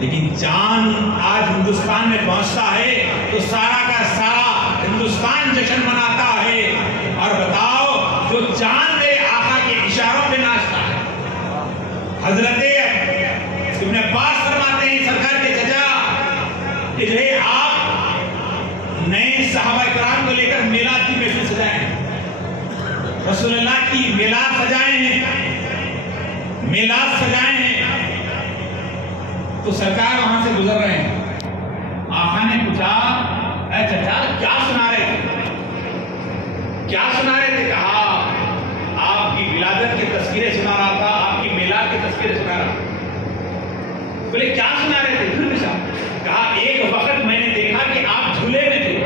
لیکن چاند آج ہندوستان میں پہنچتا ہے تو سارا کا سارا ہندوستان جشن مناتا ہے۔ اور بتاؤ جو چاند ہے آقا کے اشاروں پہ ناچتا ہے۔ حضرت ابن عباس فرماتے ہیں سرکار کے چچا کہ جو ہے آپ نئے صحابہ کرام کو لے کر میلاد کی محفل سجائے ہیں، رسول اللہ کی میلاد سجائے ہیں، میلاد سجائے ہیں۔ تو سرکار وہاں سے گزر رہے ہیں، آقا نے پوچھا اے چچا کیا سنا رہے تھے، کیا سنا رہے تھے؟ کہا آپ کی ولادت کے تذکرے سنا رہا تھا، آپ کی میلاد کے تذکرے سنا رہا تھا۔ بولے کیا سنا رہے تھے؟ پھر پوچھا، کہا ایک وقت میں نے دیکھا کہ آپ جھولے میں تھے،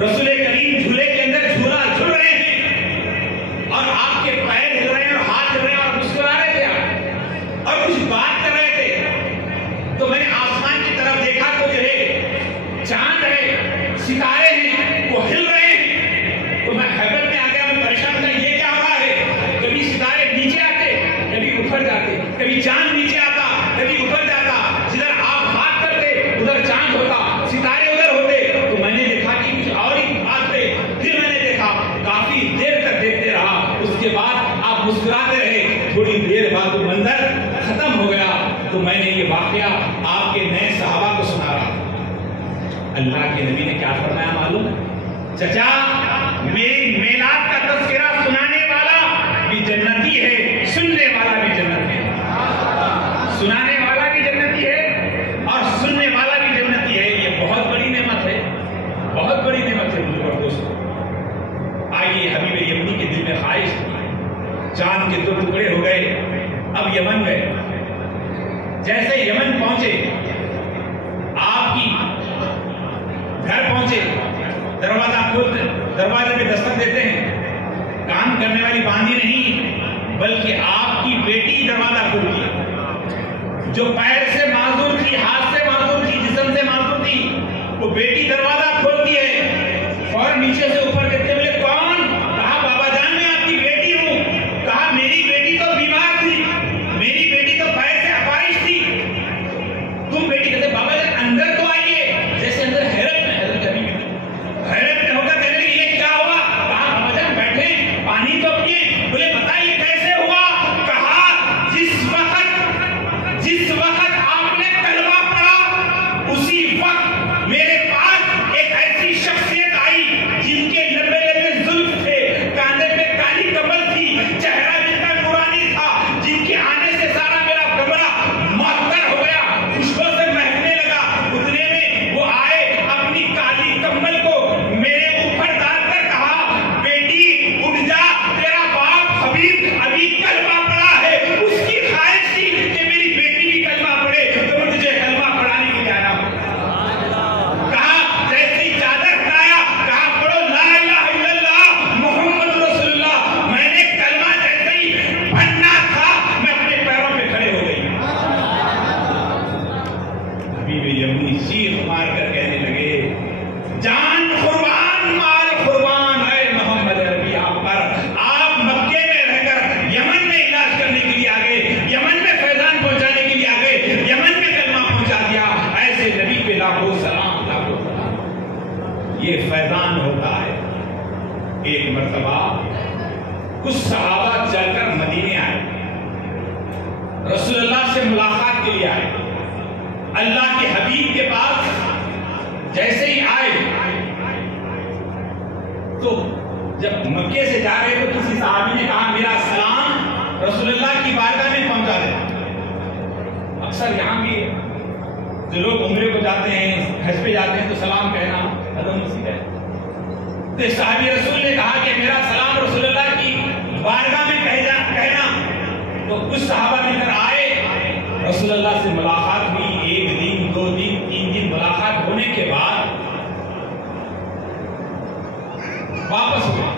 رسول کریم جھولے کے اندر جھولا جھول رہے ہیں اور آپ کے پیر ہل رہے ہیں اور ہاتھ ہل رہے ہیں اور مسکرا رہے تھے آپ اور کچھ بات کر رہے تھے۔ تو میں نے آسمان کی طرف دیکھا تو جو ہے چاند ہے، ستارے ہیں، وہ ہل رہے ہیں۔ تو میں حیرت میں آ گیا، میں پریشان تھا یہ کیا ہو رہا ہے؟ کبھی ستارے نیچے آتے، کبھی اوپر جاتے، کبھی چاند نیچے آتا، کبھی اوپر جاتا، جدھر آپ ہاتھ کرتے ادھر چاند ہوتا، ستارے ادھر ہوتے۔ تو میں نے دیکھا کہ کچھ اور ہی بات ہے۔ پھر میں نے دیکھا کافی دیر تک دیکھتے رہا، اس کے بعد آپ مسکراتے رہے، تھوڑی دیر بعد وہ منظر ختم ہو گیا۔ تو میں نے یہ واقعہ آپ کے نئے صحابہ کو سنا رہا تھا۔ اللہ کے نبی نے کیا فرمایا معلوم؟ چچا میری میلاد کا تذکرہ سنانے والا بھی جنتی ہے، سننے والا بھی جنتی ہے، سنانے والا بھی جنتی ہے اور سننے والا بھی جنتی ہے۔ یہ بہت بڑی نعمت ہے، بہت بڑی نعمت ہے مجھے اور دوستوں۔ آئیے حبیب یمنی کے دل میں خواہش تھی، چاند کے 2 ٹکڑے ہو گئے، اب یمن گئے۔ جیسے یمن پہنچے، آپ کی گھر پہنچے، دروازہ کھولتے، دروازے پہ دستک دیتے ہیں، کام کرنے والی باندھی نہیں بلکہ آپ کی بیٹی دروازہ کھولتی ہے، جو پیر سے معذور تھی، ہاتھ سے معذور تھی، جسم سے معذور تھی، وہ بیٹی دروازہ کھولتی ہے۔ فوراً نیچے سے اوپر دیکھتے بولے کون؟ کہا بابا جان میں آپ کی بیٹی ہوں۔ کہا میری بیٹی تو بیمار تھی، میری بیٹی تو پیر سے اپائش تھی، تم بیٹی کہتے بابا جان اندر تو آئیے۔ جیسے اندر حیرت میں ہو کر کہنے لگی یہ کیا ہوا؟ کہا بابا جان بیٹھے پانی تو پیے۔ بولے بتائیے کیسے ہوا؟ کہا جس وقت آپ نے کلمہ پڑھا اسی وقت میرے پاس ایک ایسی شخصیت آئی جن کے لمبے لمبے زلف تھے، کاندھے پہ کالی کمل تھی، چہرہ جن کا نورانی تھا، جن کے آنے سے سارا میرا کمرہ معطر ہو گیا، خوشبو سے مہکنے لگا۔ اتنے میں وہ آئے، اپنی کالی کمل کو میرے اوپر ڈال کر کہا بیٹی اٹھ جا، تیرا باپ حبیب ابھی کلمہ پڑھا ہے۔ اس کی خواہش تھی کہ میری بیٹی بھی کلمہ پڑھے، تو میں تجھے کلمہ پڑھانے کے لیے آیا ہوں۔ کہا جیسے ہی چادر ہٹایا، کہا پڑھو لا الہ الا اللہ محمد رسول اللہ۔ میں نے کلمہ جیسے ہی پڑھنا تھا میں اپنے پیروں پہ کھڑے ہو گئی۔ حبیب یمنی چیخ مار کر کہنے لگے جان قربان مال قربان اے محمد عربی آپ پر۔ آپ مکے میں رہ کر یمن میں علاج کرنے کے لیے آگے، یمن میں فیضان پہنچانے کے لیے آگے، یمن میں کلمہ پہنچا دیا۔ ایسے نبی پہ لاکھوں سلام، لاکھوں سلام۔ یہ فیضان ہوتا ہے۔ ایک مرتبہ کچھ صحابہ چل کر مدینے آئے، رسول اللہ سے ملاقات کے لیے آئے۔ اللہ کے حبیب کے پاس جیسے ہی آئے تو جب مکے سے جا رہے تو کسی صحابی نے کہا میرا سلام رسول اللہ کی بارگاہ میں پہنچا دے۔ اکثر یہاں بھی جو لوگ عمرے کو جاتے ہیں، حج پہ جاتے ہیں تو سلام کہنا عدم نصیب ہے۔ تو صحابی رسول نے کہا کہ میرا سلام رسول اللہ کی بارگاہ میں کہنا۔ تو کچھ صحابہ مل کر آئے، رسول اللہ سے ملاقات ہوئی۔ 1 دن 2 دن 3 دن ملاقات ہونے کے بعد واپس ہوئے۔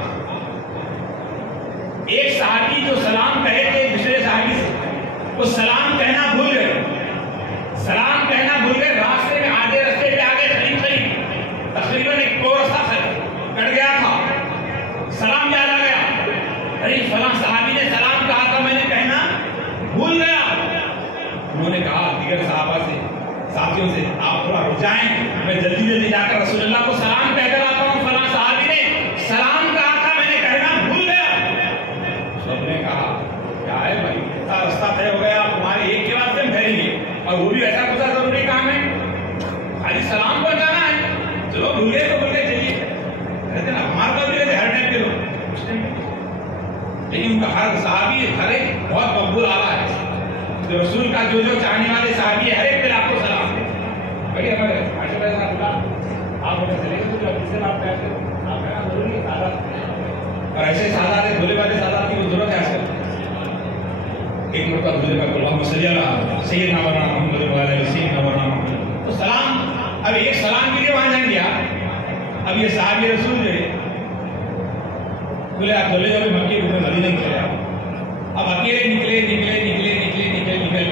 ایک صحابی جو سلام کہے تھے دوسرے صحابی سے، وہ سلام کہنا بھول گئے، سلام کہنا بھول گئے۔ راستے میں آدھے راستے پہ آگے قریب تقریباً ایک رستہ کٹ گیا تھا، سلام ساتھیوں سے آپ تھوڑا رک جائیں، میں جلدی جلدی جا کر رسول اللہ کو سلام کہہ کر آتا ہوں، فلاں صحابی نے سلام کہا تھا، میں نے کہنا بھول گیا۔ سب نے کہا کیا ہے بھائی، اتنا رستہ طے ہو گیا، تمہارے ایک کے بعد سے ہم ٹھہریں گے، اور وہ بھی ایسا کچھ ضروری کام ہے، خالی سلام پہنچانا ہے، چلو بھول گئے تو بھول گئے، چلیے لیکن ہمارے پاس بھی رہتے ہر ٹائم کے لوگ، لیکن ان کا ہر صحابی ہر ایک بہت مقبول آلہ ہے، رسول کا جو جو چاہنے والے صحابی ہر ایک پہ آپ کو سلام دے بڑی ہمارے آپ چلے گئے تو کس سے بات کرتے آپ کہنا ضروری ہے سادات، اور ایسے سادات ہے بھولے والے سادات کی ضرورت ہے آج کل۔ ایک مرتبہ بھولے کا اللہم صلی علی سیدنا مولانا محمد وعلی سیدنا مولانا محمد، تو سلام اب ایک سلام کے لیے وہاں جائیں گیا، اب یہ صحابی رسول جو ہے بولے آپ چلے جاؤ مکے میں مدینہ نکلے آپ، اب اکیلے نکلے نکل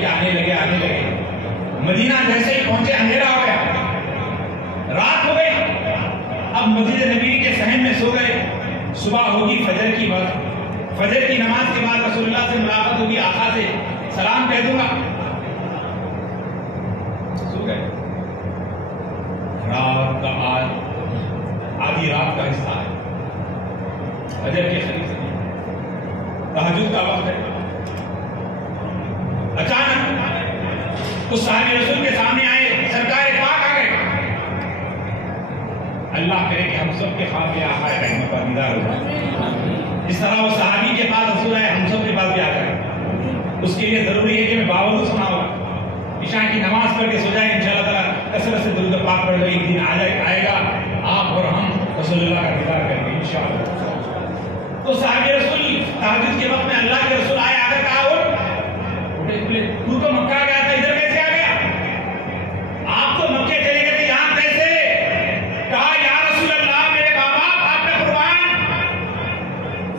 کے آنے لگے مدینہ جیسے ہی پہنچے اندھیرا ہو گیا، رات ہو گئی، اب مسجد نبی کے صحن میں سو گئے، صبح ہوگی فجر کی وقت، فجر کی نماز کے بعد رسول اللہ سے ملاقات ہوگی، آقا سے سلام کہہ دوں گا، سو گئے۔ رات کا آدھی رات کا حصہ ہے، فجر کے قریب سے تہجد کا وقت ہے، اچانک اس صحابی رسول کے سامنے آئے، سرکار پاک آ گئے، اللہ کرے کہ ہم سب کے خواب میں آقا رحمت پر دیدار ہو جائے، اس طرح وہ صحابی کے پاس رسول آئے، ہم سب کے پاس بھی آ جائے، اس کے لیے ضروری ہے کہ میں باوضو سنا ہوگا، عشاء کی نماز پڑھ کے سو جائیں، انشاءاللہ تعالیٰ کثرت سے درود پاک پڑھ ایک دن آئے گا آپ اور ہم رسول اللہ کا دیدار کریں گے انشاءاللہ۔ تو صحابی رسول تہجد کے وقت میں اللہ کے رسول آئے، آ کر کہا تو مکہ گیا تھا، ادھر کیسے آ گیا؟ آپ تو مکے چلے گئے تھے، یہاں کیسے؟ کہا یا رسول اللہ میرے بابا آپ کا قربان،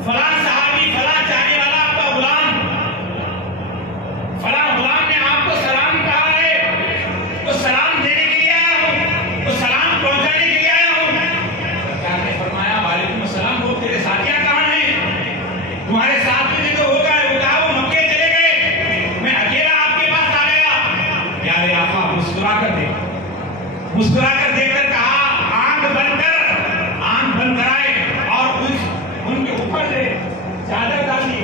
فلاں صحابی فلاں چاہنے والا آپ کا غلام، فلاں غلام نے آپ کو سلام کہا ہے، تو سلام دینے کے لیے آیا ہوں، تو سلام پہنچانے کے لیے آیا ہوں۔ سرکار نے فرمایا وعلیکم السلام، وہ تیرے ساتھیاں کہاں ہیں؟ تمہارے ساتھ میں تو ہوگا، وہ مکے چلے گئے، میں اکیلا آپ کے پاس آ گیا۔ پیارے آقا مسکرا کر دیکھ کر کہا آنکھ بند کرائے اور ان کے اوپر سے چادر ڈالی،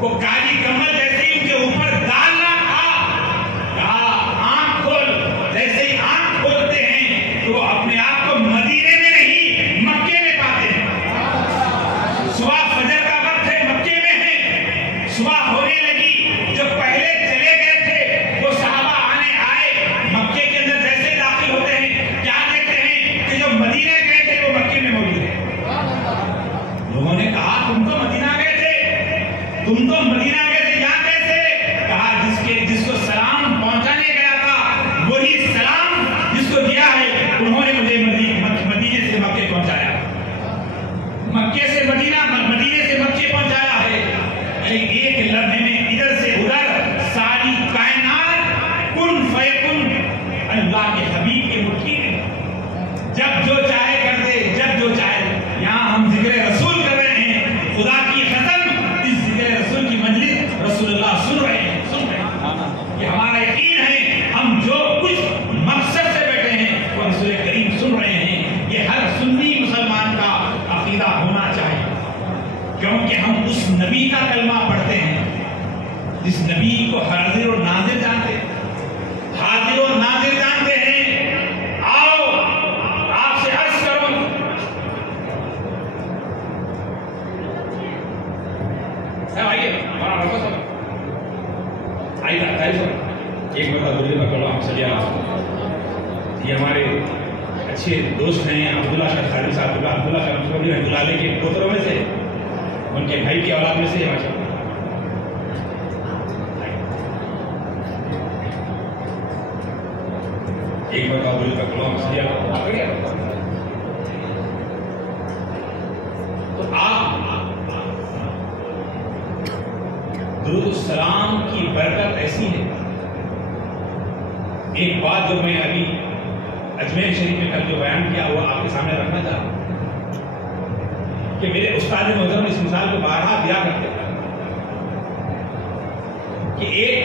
وہ کالی کمل جیسے ہی ان کے اوپر ڈالنا تھا، کہا آنکھ کھول، جیسے ہی آنکھ کھولتے ہیں تو وہ اپنے آپ کو مدینے میں نہیں مکے میں پاتے ہیں۔ صبح فجر کا وقت ہے، مکے میں ہے، صبح ہونے لگی، جو پہلے چلے گئے تھے وہ صحابہ آئے، مکے کے اندر جیسے داخل ہوتے ہیں کیا دیکھتے ہیں کہ جو مدینے گئے تھے وہ مکے میں موجود ہیں۔ لوگوں نے کہا تم تو مدینہ گئے تھے، یہاں کیسے؟ کہا جس کو سلام پہنچانے گیا تھا وہی سلام جس کو دیا ہے انہوں نے مجھے مدینے سے مکے پہنچایا، مکے سے مدینے سے مکے پہنچایا ہے۔ ایک لمحے میں ادھر سے ادھر ساری کائنات کن فیکن اللہ کے حبیب کے مٹھی میں، جب جو چاہے کر دے، جب جو چاہے۔ یہاں ہم ذکر رسول کر رہے ہیں، خدا کی قسم اس ذکر رسول کی مجلس رسول اللہ سن رہے ہیں، یہ ہمارا یقین ہے، ہم جو کچھ مقصد سے بیٹھے ہیں وہ رسول کریم سن رہے ہیں، یہ ہر سنی مسلمان کا عقیدہ ہونا چاہیے، کیونکہ ہم اس نبی کا کلمہ پڑھتے ہیں جس نبی کو حاضر اور ناظر جانتے ہیں، آؤ آپ سے عرض کروں، ایک یہ ہمارے اچھے دوست ہیں عبداللہ شاہ خالد صاحب، عبداللہ شاہ رحمۃ اللہ علیہ کے پوتروں میں سے، ان کے بھائی کی اولاد میں سے ایک تو آپ درود السلام کی برکت ایسی ہے۔ ایک بات جو میں ابھی اجمیر شریف میں کل جو بیان کیا وہ آپ کے سامنے رکھنا چاہتا ہوں کہ میرے استاد محترم اس مثال کو بارہا دیا کرتے ہیں کہ ایک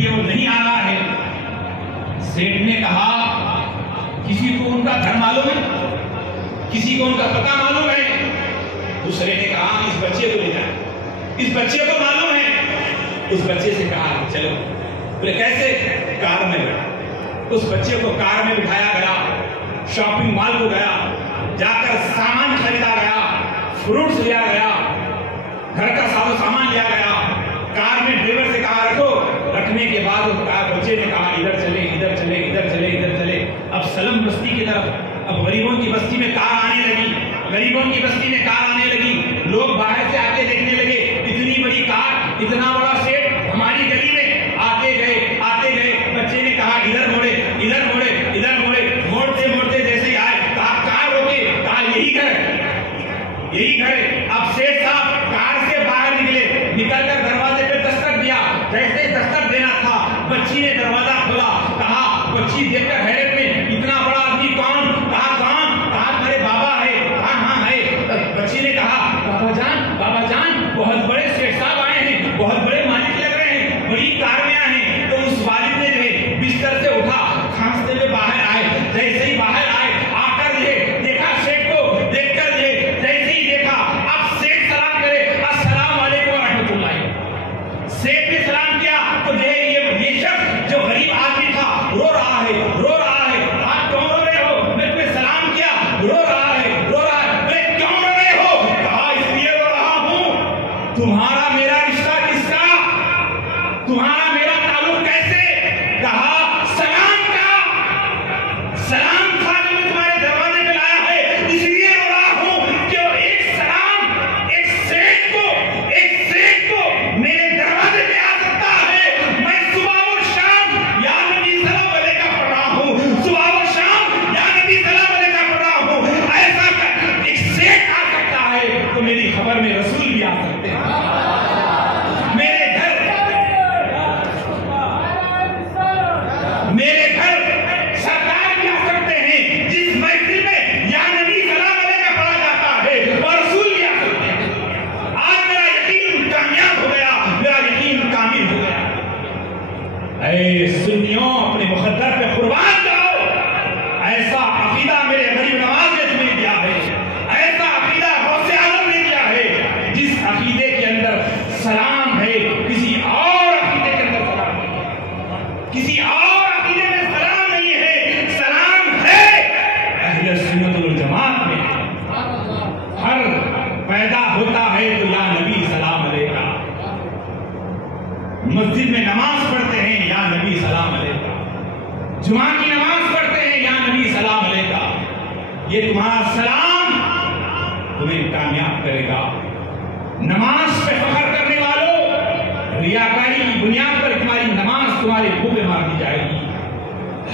لیے وہ نہیں آ رہا ہے. سیٹھ نے کہا کسی کو ان کا گھر معلوم ہے, کسی کو ان کا پتہ معلوم ہے؟ دوسرے نے کہا اس بچے کو لے جائیں, اس بچے کو معلوم ہے. اس بچے سے کہا چلو. بولے کیسے؟ کار میں بیٹھا. اس بچے کو کار میں بٹھایا گیا, شاپنگ مال کو گیا, جا کر سامان خریدا گیا, فروٹس لیا گیا, گھر کا سارا سامان لیا گیا. کار میں ڈرائیور سے کہا رکھو. رکھنے کے بعد بچے نے کہا ادھر چلے ادھر چلے ادھر چلے ادھر چلے. اب سلم بستی کی طرف, اب غریبوں کی بستی میں کار آنے لگی, غریبوں کی بستی میں کار آنے لگی. لوگ باہر سے آتے دیکھنے لگے اتنی بڑی کار, اتنا بڑا سیٹ ہماری گلی میں. آتے گئے آتے گئے. بچے نے کہا ادھر موڑے ادھر موڑے ادھر موڑے. موڑتے موڑتے جیسے ہی آئے کہا کار روکے, کہا یہی گھر یہی گھر. اب سیٹ صاحب کار سے باہر نکلے, نکل کر دروازے پہ دستک دیا. جیسے دستک دینا تھا بچی نے دروازہ کھولا. کہا بچی دیکھ کر حیرت میں اتنا بڑا آدمی کون؟ کہا کون؟ کہا تمہارے بابا ہے. کہا ہاں ہے. بچی نے کہا بابا جان بہت بڑے سیٹ صاحب آئے ہیں, بہت بڑے مالک لگ رہے ہیں, بڑی کار میں آئے ہیں. تو اس والد نے جو ہے بستر سے اٹھا, کھانستے ہوئے باہر آئے. جیسے ہی باہر آئے آ کر دیکھا سیٹ کو, دیکھ کر جیسے ہی دیکھا اب سیٹ سلام کرے السلام علیکم ورحمۃ اللہ. سیٹ نے سلام کیا تو یہ شخص جو غریب آدمی تھا رو رہا ہے رو رہا ہے. آپ کیوں رو رہے ہو؟ میں تمہیں سلام کیا. رو رہا ہے رو رہا ہے. میں کیوں رو رہے ہو؟ کہا اس لیے رو رہا ہوں تمہارا میرا رشتہ کس کا, تمہارا میرا تعلق کیسے؟ کہا سلام کا. سلام تھا جو میں تمہارے دروازے پہ لایا ہے, اس لیے رو رہا ہوں کہ ایک سلام ایک سیٹ کو میرے دروازے پہ آ سکتا ہے. میں صبح و شام یا نبی سلام علیکہ پڑھ رہا ہوں, صبح و شام یا نبی سلام علیکہ پڑھ رہا ہوں. ایسا ایک سیٹ آ سکتا ہے تو میری خبر میں رسول بھی آ سکتے ہیں. میرے گھر سرکار بھی آ سکتے ہیں. جس محفل میں یا نبی سلام علیکہ پڑھا جاتا ہے اور رسول بھی آ سکتے ہیں. آج میرا یقین کامیاب ہو گیا, میرا یقین کامل ہو گیا. اے سنیوں اپنے مقدر پہ قربان جاؤ. ایسا عقیدہ میرے غریب نواز نے تمہیں دیا ہے, ایسا عقیدہ غوث اعظم نے دیا ہے. جس عقیدے کے اندر سلام ہے کسی اور عقیدے کے اندر سلام نہیں, کسی اور عقیدے میں سلام نہیں ہے. سلام ہے اہل سنت والجماعت میں. ہر پیدا ہوتا ہے تو یا نبی سلام علیکہ. مسجد میں نماز پڑھتے ہیں یا نبی سلام علیکہ. جمعہ کی نماز پڑھتے ہیں یا نبی سلام علیکہ. یہ تمہارا سلام تمہیں کامیاب کرے گا. نماز پہ فخر کرنے والوں, ریاکاری کی بنیاد پر تمہاری نماز تمہارے منہ پہ مار دی جائے گی.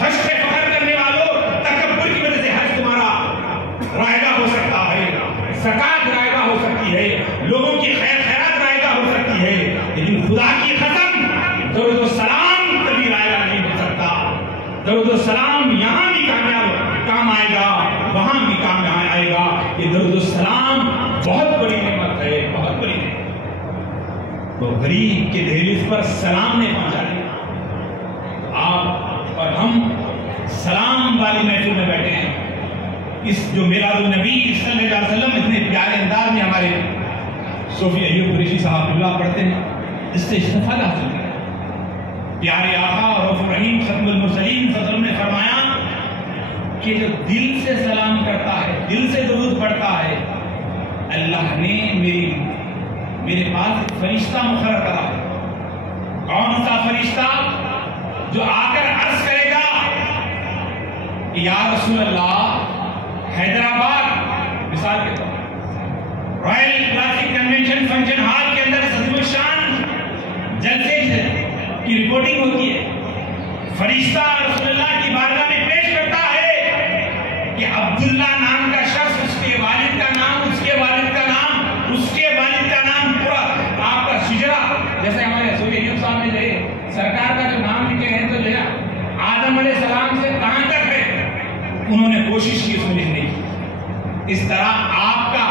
حج پہ فخر کرنے والوں, تکبر کی وجہ سے حج تمہارا رائگاں ہو سکتا ہے, زکات رائگاں ہو سکتی ہے, لوگوں کی خیرات رائگاں ہو سکتی ہے, لیکن خدا کی قسم درود و سلام کبھی رائگاں نہیں ہو سکتا. درود و سلام یہاں بھی کام آئے گا, وہاں بھی کام آئے گا. یہ درود و سلام بہت بڑی نعمت ہے, بہت بڑی نعمت. تو غریب کے دہلیز پر سلام نے پہنچا دیا. آپ اور ہم سلام والی محفل میں بیٹھے ہیں. اس جو میلاد النبی صلی اللہ علیہ وسلم اتنے پیارے انداز میں ہمارے صوفی ایوب قریشی صاحب اللہ پڑھتے ہیں, اس سے استفادہ حاصل کیا. پیارے آقا رؤوف الرحیم ختم المرسلین صلی اللہ علیہ وسلم نے فرمایا کہ جو دل سے سلام کرتا ہے, دل سے درود پڑھتا ہے, اللہ نے میرے پاس ایک فرشتہ مقرر کرا. کون سا فرشتہ؟ جو آ کر عرض کرے گا کہ یا رسول اللہ, حیدرآباد مثال کے طور پر royal classic convention function hall کے اندر عظیم الشان جلسے کی رپورٹنگ ہوتی ہے. فرشتہ رسول اللہ کی بارگاہ میں پیش کرتا ہے کہ عبداللہ نام کا شخص, اس کے والد کا نام, اس کے والد کا نام, اس کے والد کا نام, پورا آپ کا شجرا, جیسے ہمارے صوفی ایوب صاحب نے جو ہے سرکار کا جو نام لکھے ہیں تو جو ہے آدم علیہ السلام سے کہاں تک ہے, انہوں نے کوشش کی اس میں لکھنے کی. اس طرح آپ کا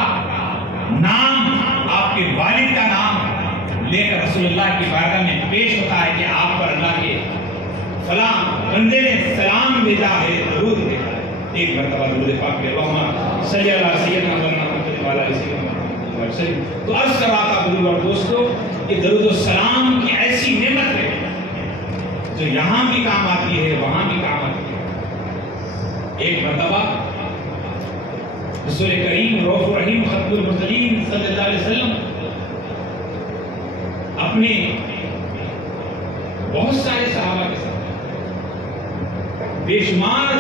نام, آپ کے والد کا نام لے کر رسول اللہ کی بارگاہ میں پیش ہوتا ہے کہ آپ پر اللہ کے بندے نے سلام بھیجا ہے، درود بھیجا ہے۔ ایک مرتبہ درود پاک پڑھیں، اللہم صلی علی سیدنا محمد وعلی سیدنا محمد وسلم۔ تو عرض کر رہا تھا بزرگ اور دوستو، یہ درود و سلام کی ایسی نعمت ہے جو یہاں بھی کام آتی ہے، وہاں بھی کام آتی ہے۔ ایک مرتبہ رسول کریم رؤوف الرحیم ختم المرسلین صلی اللہ علیہ وسلم اپنے بہت سارے صحابہ کے ساتھ بے شمار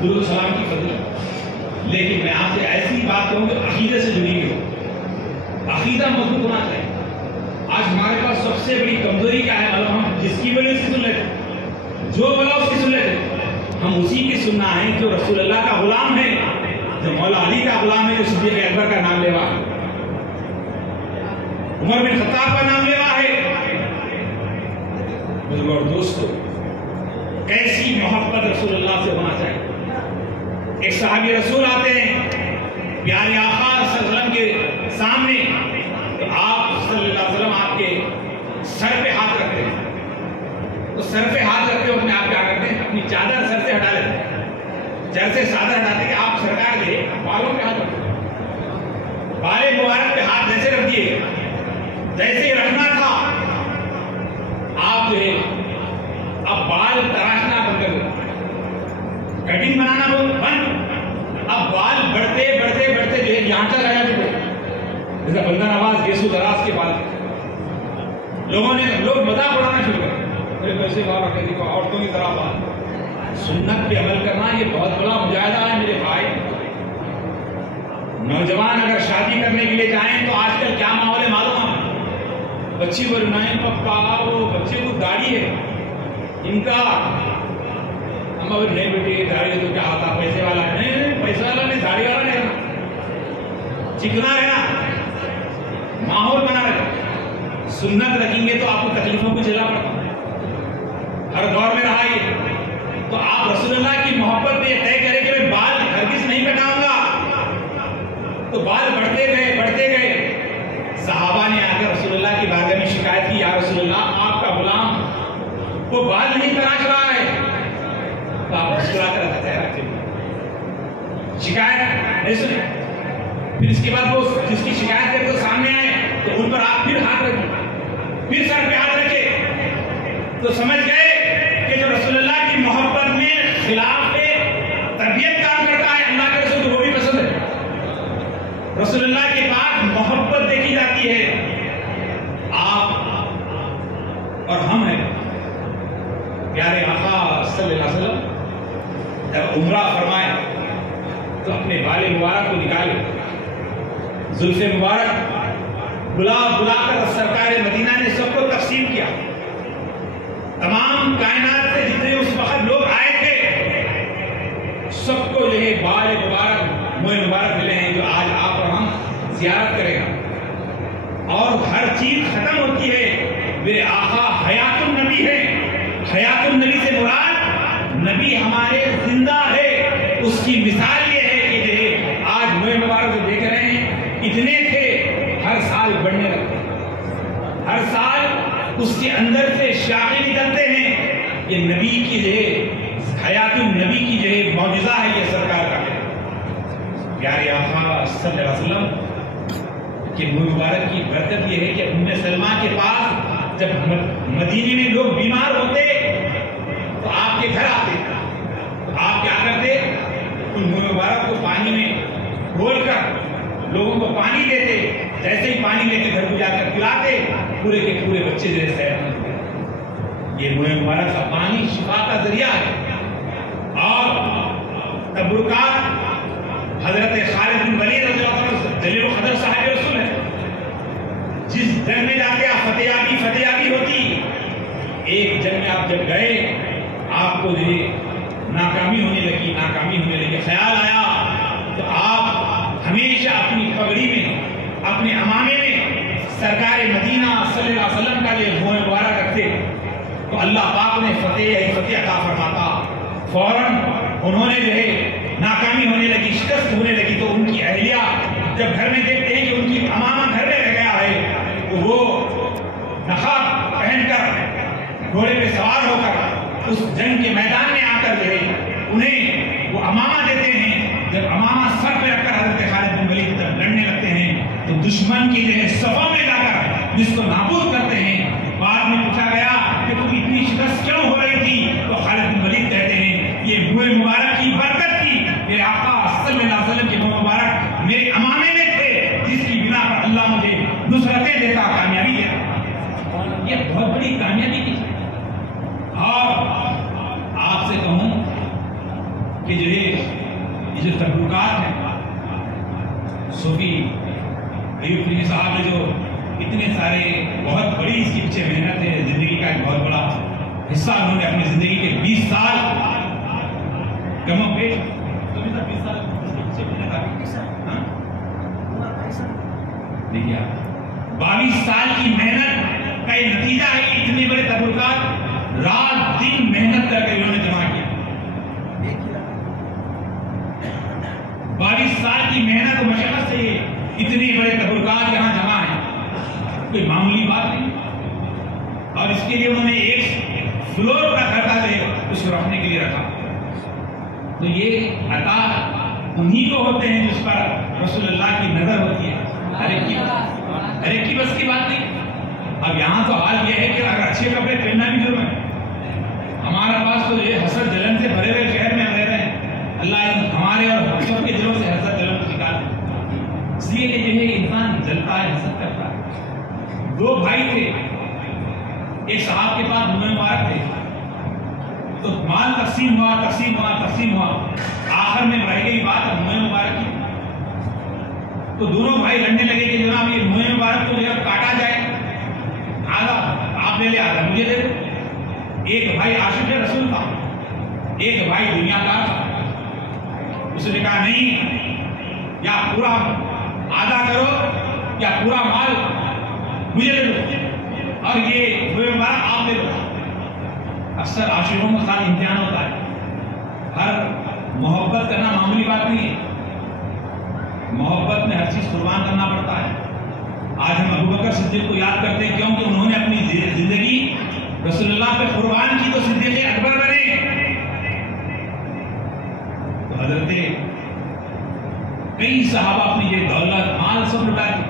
درود و سلام کی فضیلت، لیکن میں آپ سے ایسی بات کہوں کہ عقیدے سے جڑی ہوئی ہو، عقیدہ مضبوط ہونا چاہیے۔ آج ہمارے پاس سب سے بڑی کمزوری کیا ہے؟ مطلب ہم جس کی بولے اس کی سن لیتے، جو بولا اس کی سن لیتے، ہم اسی کی سننا ہے جو رسول اللہ کا غلام ہے، جو مولا علی کا غلام ہے، جو صدیق اکبر کا نام لیوا ہے، عمر بن خطاب کا نام لیوا ہے۔ بزرگوں اور دوستو، کیسی محبت رسول اللہ سے ہونا چاہیے۔ ایک صحابی رسول آتے ہیں پیارے آقا صلی اللہ علیہ وسلم کے سامنے، تو آپ صلی اللہ علیہ وسلم آپ کے سر پہ ہاتھ رکھتے ہیں، تو سر پہ ہاتھ رکھتے ہوئے اپنے آپ کیا کرتے ہیں؟ اپنی چادر سر سے ہٹا لیتے ہیں، سر سے چادر ہٹاتے کہ آپ سرکار دے بالوں پہ ہاتھ رکھتے ہیں، بالے مبارک پہ ہاتھ جیسے رکھ دیے جیسے رکھنا تھا، آپ جو ہے اب بال تراشنا بند کر دو، کٹنگ بنانا بند، اب بال بڑھتے بڑھتے بڑھتے جو ہے یہاں تک آ جاتے تھے، جیسا بندہ نواز یسوع دراز کے بال، لوگ مذاق اڑانا شروع کر ویسے بابا کہتے ہیں عورتوں کی طرح بات۔ سنت پہ عمل کرنا یہ بہت بڑا مجاہدہ ہے میرے بھائی۔ نوجوان اگر شادی کرنے کے لیے جائیں تو آج کل کیا ماحول ہے معلوم ہے؟ بچی کو نہیں پپا وہ بچے کو داڑھی ہے ان کا، ہم اگر نہیں بیٹے داڑھی تو کیا ہوتا، پیسے والا ہے، نہیں پیسے والا نہیں، داڑھی والا نہیں رہنا، چکنا رہنا، ماحول بنا رہے۔ سنت رکھیں گے تو آپ کو تکلیفوں کو جھیلنا پڑتا، ہر دور میں رہا یہ۔ تو آپ رسول اللہ کی محبت میں یہ طے کریں کہ میں بال ہرگز نہیں کٹاؤں گا، تو بال بڑھتے گئے۔ صحابہ نے آ کر رسول اللہ کی بارگاہ میں شکایت کی، یا رسول اللہ آپ کا غلام وہ بال نہیں تراش رہا ہے، تو آپ مسکرا کر رکھتے شکایت نہیں سنی۔ پھر اس کے بعد وہ جس کی شکایت کرے تو سامنے آئے تو ان پر آپ پھر ہاتھ رکھیں، پھر سر پہ ہاتھ رکھے، تو سمجھ گئے کہ جو رسول اللہ کی محبت میں خلاف طبیعت کام کرتا ہے، اللہ کے رسول کو وہ بھی پسند ہے۔ رسول اللہ کے بعد محبت دیکھی جاتی ہے۔ آپ اور ہم ہیں پیارے آقا صلی اللہ علیہ وسلم جب عمرہ فرمائے تو اپنے بال مبارک کو نکالے، زلف مبارک بلا کر سرکار مدینہ نے سب کو تقسیم کیا، تمام کائنات سے جتنے اس وقت لوگ آئے تھے سب کو جو ہے بال مبارک منہ مبارک ملے ہیں، جو آج آپ اور ہم زیارت کریں گا، اور ہر چیز ختم ہوتی ہے۔ میرے آقا حیات النبی ہے، حیات النبی سے مراد نبی ہمارے زندہ ہے، اس کی مثال یہ ہے کہ جو ہے آج منہ مبارک جو دیکھ رہے ہیں اتنے تھے، ہر سال بڑھنے لگتے، ہر سال اس کے اندر سے شاخیں نکلتے ہیں۔ یہ نبی کی جو ہے حیات النبی کی جو ہے معجزہ ہے، یہ سرکار کا ہے۔ پیارے آقا صلی اللہ علیہ وسلم کی منہ مبارک کی برکت یہ ہے کہ ام سلمہ کے پاس جب مدینے میں لوگ بیمار ہوتے تو آپ کے گھر آتے، آپ کیا کرتے؟ ان منہ مبارک کو پانی میں گھول کر لوگوں کو پانی دیتے، جیسے ہی پانی لے کے گھر کو جا کر پلاتے، پورے کے پورے بچے جو ہے صحت مند ہوتے۔ یہ منہ مبارک کا پانی شفا کا ذریعہ ہے۔ اور تبرکات حضرت خالد بن ولید رضی اللہ عنہ جلیل القدر صاحب رسول ہے، جس جنگ میں جا کے آپ فتح یابی ہوتی، ایک جنگ میں آپ جب گئے آپ کو جو ناکامی ہونے لگی، خیال آیا تو آپ ہمیشہ اپنی پگڑی میں، اپنے امامے میں سرکار مدینہ صلی اللہ علیہ وسلم کا یہ منہ مبارک رکھتے، تو اللہ پاک نے فتح عطا فرماتا۔ فوراً انہوں نے جو ہے ناکامی ہونے لگی، شکست ہونے لگی، تو ان کی اہلیہ جب گھر میں دیکھتے ہیں کہ ان کی امامہ گھر میں رہ گیا ہے، تو وہ نقاب پہن کر گھوڑے پہ سوار ہو کر اس جنگ کے میدان میں انہیں وہ امامہ دیتے ہیں، جب امامہ سر پہ رکھ کر حضرت خالد بن ولید جب لڑنے لگتے ہیں تو دشمن کی جو ہے صفوں میں جا کر جس کو نابود کرتے ہیں۔ بعد میں پوچھا گیا کہ تم اتنی شکست کیوں ہو رہی تھی؟ تو خالد بن ولید کہتے ہیں یہ منہ مبارک کی برکت تھی، میرے آقا صلی اللہ علیہ وسلم کے منہ مبارک میرے امامے میں تھے، جس کی بنا پر اللہ مجھے نصرتیں دیتا، کامیابی دیتا۔ یہ بہت بڑی کامیابی کی۔ اور آپ سے کہوں کہ جو یہ جو تبرکات ہیں، صوفی ایوب فریدی صاحب نے جو اتنے سارے بہت بڑی اس کے پیچھے محنت ہے، زندگی کا ایک بہت بڑا حصہ انہوں نے اپنی زندگی کے 20 سال کم و بیش 20 سال اس کے پیچھے محنت آپ دیکھیے، 22 سال کی محنت کا یہ نتیجہ ہے کہ اتنے بڑے تبرکات رات دن محنت کر کے انہوں نے جمع کیا۔ 22 سال کی محنت و مشقت سے اتنے بڑے تبرکات یہاں جمع ہیں، کوئی معمولی بات نہیں۔ اور اس کے لیے انہوں نے ایک فلور کا گھر تھا اس کو رکھنے کے لیے رکھا۔ تو یہ عطا انہی کو ہوتے ہیں جس پر رسول اللہ کی نظر ہوتی ہے، ہر ایک کی بس کی بات نہیں۔ اب یہاں تو حال یہ ہے کہ اگر اچھے کپڑے پہننا بھی ضرور ہے، ہمارا پاس تو یہ حسد جلن سے بھرے ہوئے شہر میں ہم رہ رہے ہیں، اللہ ہمارے اور سب کے دلوں سے حسد جلن کو نکال دے۔ اس لیے کہ جو ہے انسان جلتا ہے، حسد کرتا ہے۔ 2 بھائی تھے، ایک صاحب کے پاس منہ مبارک تھے، تو مال تقسیم ہوا، آخر میں رہ گئی بات منہ مبارک کی۔ تو دونوں بھائی لڑنے لگے کہ جناب یہ منہ مبارک کو جو ہے کاٹا جائے، آدھا آپ لے لے، آدھا مجھے دے دو۔ ایک بھائی عاشق رسول تھا، ایک بھائی دنیا دار تھا۔ اس نے کہا نہیں، یا پورا آدھا کرو یا پورا مال مجھے دے دو، اور یہ منہ مبارک آپ دے دو۔ اکثر عاشقوں کا خاص امتحان ہوتا ہے، ہر محبت کرنا معمولی بات نہیں ہے، محبت میں ہر چیز قربان کرنا پڑتا ہے۔ آج ہم ابوبکر صدیق کو یاد کرتے ہیں کیونکہ انہوں نے اپنی زندگی رسول اللہ پہ قربان کی تو صدیق اکبر بنے۔ تو حضرت کئی صحابہ اپنی یہ دولت مال سب لٹا دی۔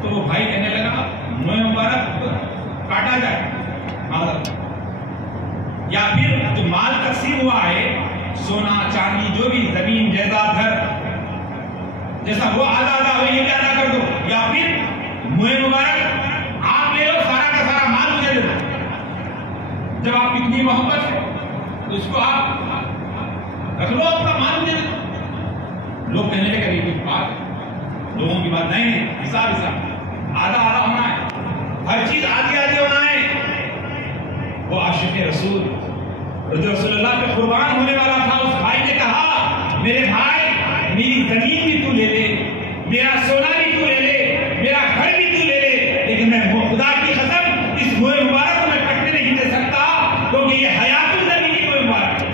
تو وہ بھائی کہنے لگا منہ مبارک کاٹا جائے، یا پھر جو مال تقسیم ہوا ہے، سونا چاندی جو بھی زمین جائیداد گھر جیسا وہ آدھا ہو، یہ بھی آدھا کر دو، یا پھر منہ مبارک آپ لے لو، سارا کا سارا مال مجھے دے دو۔ جب آپ اتنی محبت ہے تو اس کو آپ رکھ لو، اپنا مال مجھے دے دو۔ لوگ کہنے لگے یہ کوئی بات ہے، لوگوں کی بات نہیں، حساب آدھا ہونا ہے، ہر چیز آدھی ہونا ہے۔ وہ عاشق رسول جو رسول اللہ پہ قربان ہونے والا تھا، اس بھائی نے کہا میرے بھائی میری زمین بھی تو لے لے، میرا سونا بھی تو لے لے، میرا گھر بھی تو لے لے، لیکن میں خدا کی قسم اس منہ مبارک کو میں کٹنے نہیں دے سکتا، کیونکہ یہ حیات النبی کی منہ مبارک ہے،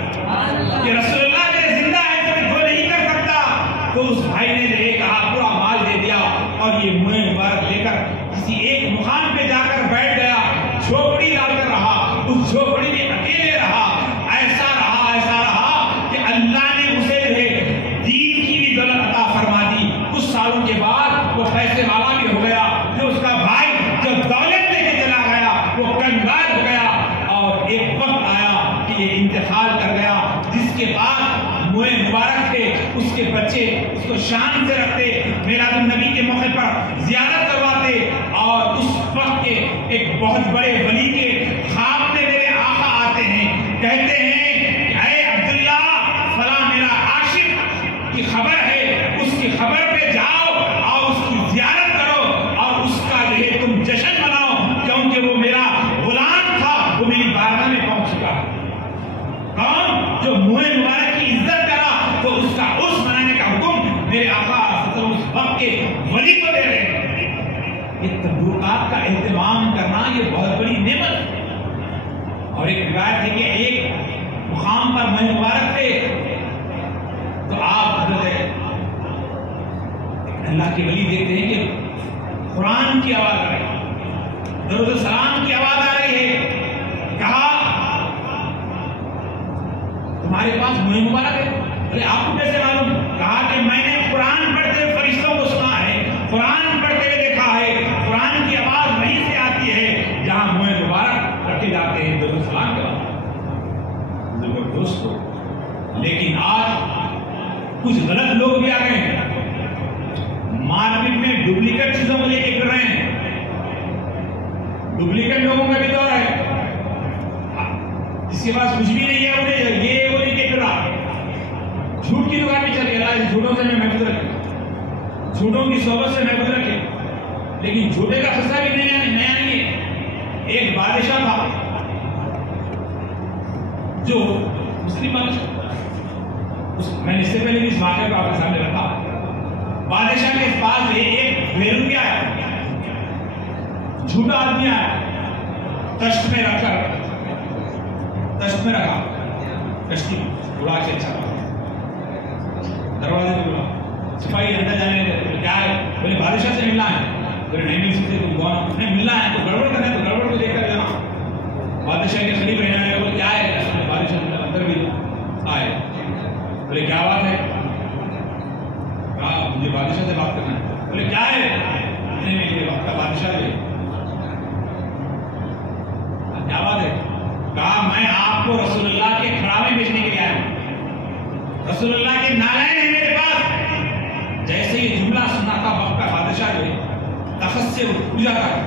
یہ رسول اللہ میرے زندہ ہے تو میں دھو نہیں کر سکتا۔ تو اس بھائی نے جو یہ کہا پورا مال دے دیا، اور یہ منہ مبارک لے کر کسی ایک مقام پہ جا کر بیٹھ گیا، جھوپڑی ڈال کر رہا، اس جھوپڑی میں اکیلے رہا، ایسا رہا کہ اللہ نے اسے جو ہے دین کی بھی دولت عطا فرما دی۔ کچھ سالوں کے بعد وہ پیسے والا بھی ہو گیا، جو اس کا بھائی جب دولت لے کے چلا گیا وہ کنگال ہو گیا، اور ایک وقت آیا کہ یہ انتقال کر گیا۔ جس کے بعد منہ مبارک تھے، اس کے بچے اس کو شان سے رکھتے، میلاد النبی کے موقع پر زیارت کرواتے، اور اس وقت کے ایک بہت بڑے ولی کے خواب میں میرے آقا آتے ہیں، کہتے ہیں کہ اے عبداللہ فلاں میرا عاشق کی خبر ہے، اس کی خبر پہ جاؤ اور اس کی زیارت کرو، اور اس کا جو ہے تم جشن مناؤ، کیونکہ وہ میرا غلام تھا، وہ میری بارگاہ میں پہنچ چکا۔ کون؟ جو منہ مبارک کی عزت کرا، تو اس کا عرس منانے کا حکم میرے آقا اس وقت کے ولی کو دے رہے ہیں۔ یہ تبرکات کا اہتمام کرنا یہ بہت بڑی نعمت ہے۔ اور ایک روایت ہے کہ ایک مقام پر منہ مبارک تھے، تو آپ حضرت اللہ کے ولی دیکھتے ہیں کہ قرآن کی آواز آ رہی ہے، درود السلام کی آواز آ رہی ہے، کہا تمہارے پاس منہ مبارک ہے؟ بولے آپ کو کیسے معلوم؟ کہا کہ میں نے قرآن پڑھتے ہوئے فرشتوں کو سنا ہے، قرآن پڑھتے ہوئے دیکھا ہے، قرآن کی آواز وہیں سے آتی ہے جہاں منہ مبارک رکھے جاتے ہیں درود سلام کا۔ دوستو لیکن آج کچھ غلط لوگ بھی آ گئے ہیں، مارکیٹ میں ڈپلیکیٹ چیزوں کو لے کے پھر رہے ہیں، ڈپلیکیٹ لوگوں کا بھی دور ہے، جس کے پاس کچھ بھی نہیں ہے انہیں یہ وہ لے کے پھر رہا، جھوٹ کی دکان میں چلے اللہ جھوٹوں سے میں محفوظ رکھے، جھوٹوں کی صحبت سے محفوظ رکھے، لیکن جھوٹے کا قصہ بھی نیا نہیں ہے۔ ایک بادشاہ تھا جو مسلم بادشاہ، میں نے اس سے پہلے بھی اس واقعے کو آپ کے سامنے رکھا، بادشاہ کے پاس ایک بیرونی آیا، جھوٹا آدمی آیا، تشت میں رکھا، کشتی اڑا کے اچھا دروازے پہ بولا، سپاہی اندر جانے لگے، کیا ہے؟ بولے بادشاہ سے ملنا ہے، بولے نہیں مل سکتے، تم کون ہو؟ نہیں ملنا ہے تو گڑبڑ کرنا ہے تو گڑبڑ کو دیکھ کر جانا، بادشاہ کے قریب رہنا ہے، بولے کیا ہے؟ بادشاہ اندر بھی آئے، بولے کیا بات ہے؟ کہا مجھے بادشاہ سے بات کرنا ہے، بولے کیا ہے؟ نہیں یہ وقت کا بادشاہ ہے، کیا بات ہے؟ کہا میں آپ کو رسول اللہ کے کھڑاوے بیچنے کے لیے آیا ہوں، رسول اللہ کے نالائن ہیں میرے پاس۔ جیسے یہ جملہ سنا تھا وقت کا بادشاہ جو تخت سے اٹھ جاتا ہے،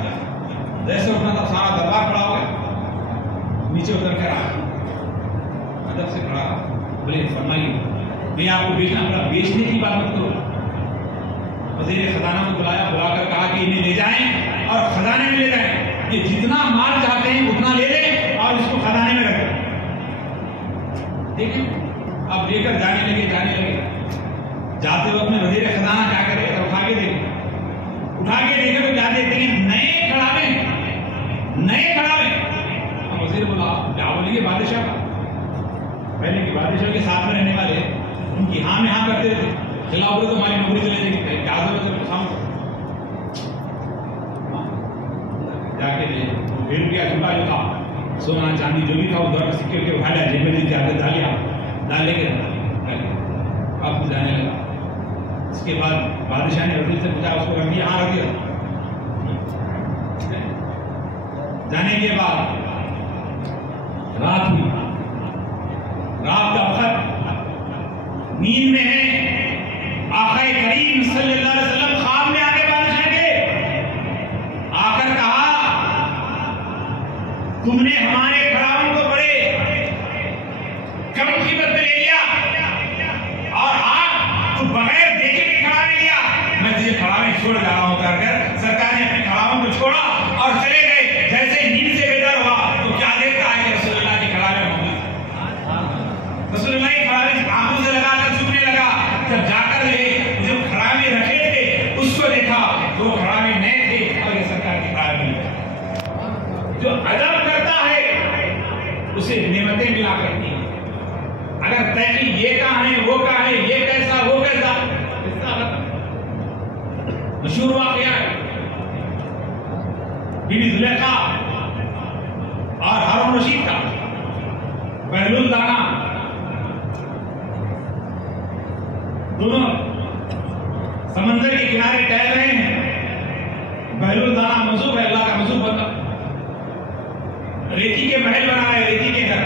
جیسے اٹھنا تھا سارا دربار کھڑا ہو گیا، نیچے اتر کر آیا، ادب سے کھڑا، بولے فرمائیے میں آپ کو بیچنا پڑا، بیچنے کی بات مت کرو۔ وزیر خزانہ کو بلا کر کہا کہ انہیں لے جائیں اور خزانے میں لے جائیں، یہ جتنا مال چاہتے ہیں اتنا لے لیں اور اس کو خزانے میں رکھ دیں۔ دیکھیں اب لے کر جانے لگے، جاتے وقت میں وزیر خزانہ کیا کرے، اٹھا کے دیکھے تو کیا دیکھتے ہیں؟ نئے کھڑاوے۔ اب وزیر بولا کیا بولیے بادشاہ کا؟ پہلے کے بادشاہ کے ساتھ میں رہنے والے ان کی ہاں میں ہاں کرتے تھے، خلاف بولے تو ہماری نوکری چلے جائے گی، کیا ضرورت ہے سامنے جا کے پھر کیا جھوٹا جو تھا سونا چاندی جو بھی تھا وہ دور سکے کے اٹھا لیا، جیب میں دے کے ڈال لے کے اب جانے لگا۔ اس کے بعد بادشاہ نے وزیر سے پوچھا اس کو رکھ دیا؟ ہاں رکھ دیا۔ جانے کے بعد رات ہوئی، رات کا وقت، نیند میں ہے، آقا کریم صلی اللہ علیہ وسلم خواب میں آگے بادشاہ کے آ کر کہا تم نے ہمارے کھڑاون کو بڑے کم قیمت میں لے لیا اور آپ تو بغیر دیکھے بھی کھڑا نہیں لیا، میں تجھے کھڑاوے چھوڑ جا رہا ہوں کر سرکار نے اپنے کھڑاون کو چھوڑا اور چلے گئے۔ جیسے نیند سے بیدار ہوا تو کیا دیکھتا ہے کہ رسول اللہ کے کھڑاوے موجود، رسول اللہ کے کھڑاوے آنکھوں سے لگا کر چکنے لگا، جب جا کر جو کھڑاوے رکھے تھے اس کو دیکھا تو وہ کھڑاوے نئے تھے اور یہ سرکار کے کھڑاوے ملے۔ جو ادب کرتا ہے اسے نعمتیں ملا کرتی ہیں، اگر تحقیق یہ کہاں ہے وہ کہاں ہے، یہ کیسا وہ کیسا، مشہور واقعہ ہے بی بی زلیخا اور ہارون رشید کا، بہلول دانا دونوں سمندر کے کنارے ٹہل رہے ہیں، بہلول دانا مذہب ہے، اللہ کا مذہب بندہ، ریتی کے محل بنا ہے، ریتی کے گھر،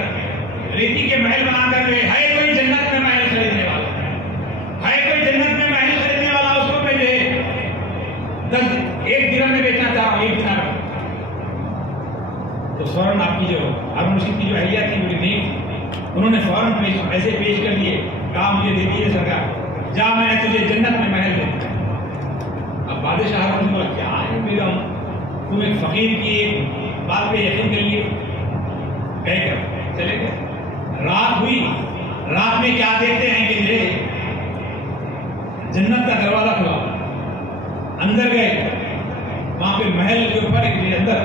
ریتی کے محل بنا کر ہے کوئی جنت میں محل خریدنے والا، ہے کوئی جنت میں محل خریدنے والا، اس کو میں جو ایک درہم میں بیچنا چاہ رہا ہوں، ایک دینار، تو فوراً آپ کی جو ہارون رشید کی جو اہلیہ تھی وہ نہیں، انہوں نے فوراً پیسے پیش کر دیے، کہا مجھے دے دیجیے سرکار، جا میں نے تجھے جنت میں محل دے۔ اب بادشاہ ہارون رشید بولا کیا ہے بیگم، تم ایک فقیر کی ایک بات پہ یقین کر لیے، کہہ کر چلے گئے۔ رات ہوئی، رات میں کیا دیکھتے ہیں کہ میرے جنت کا دروازہ کھلا، اندر گئے، وہاں پہ محل کے اوپر ایک اندر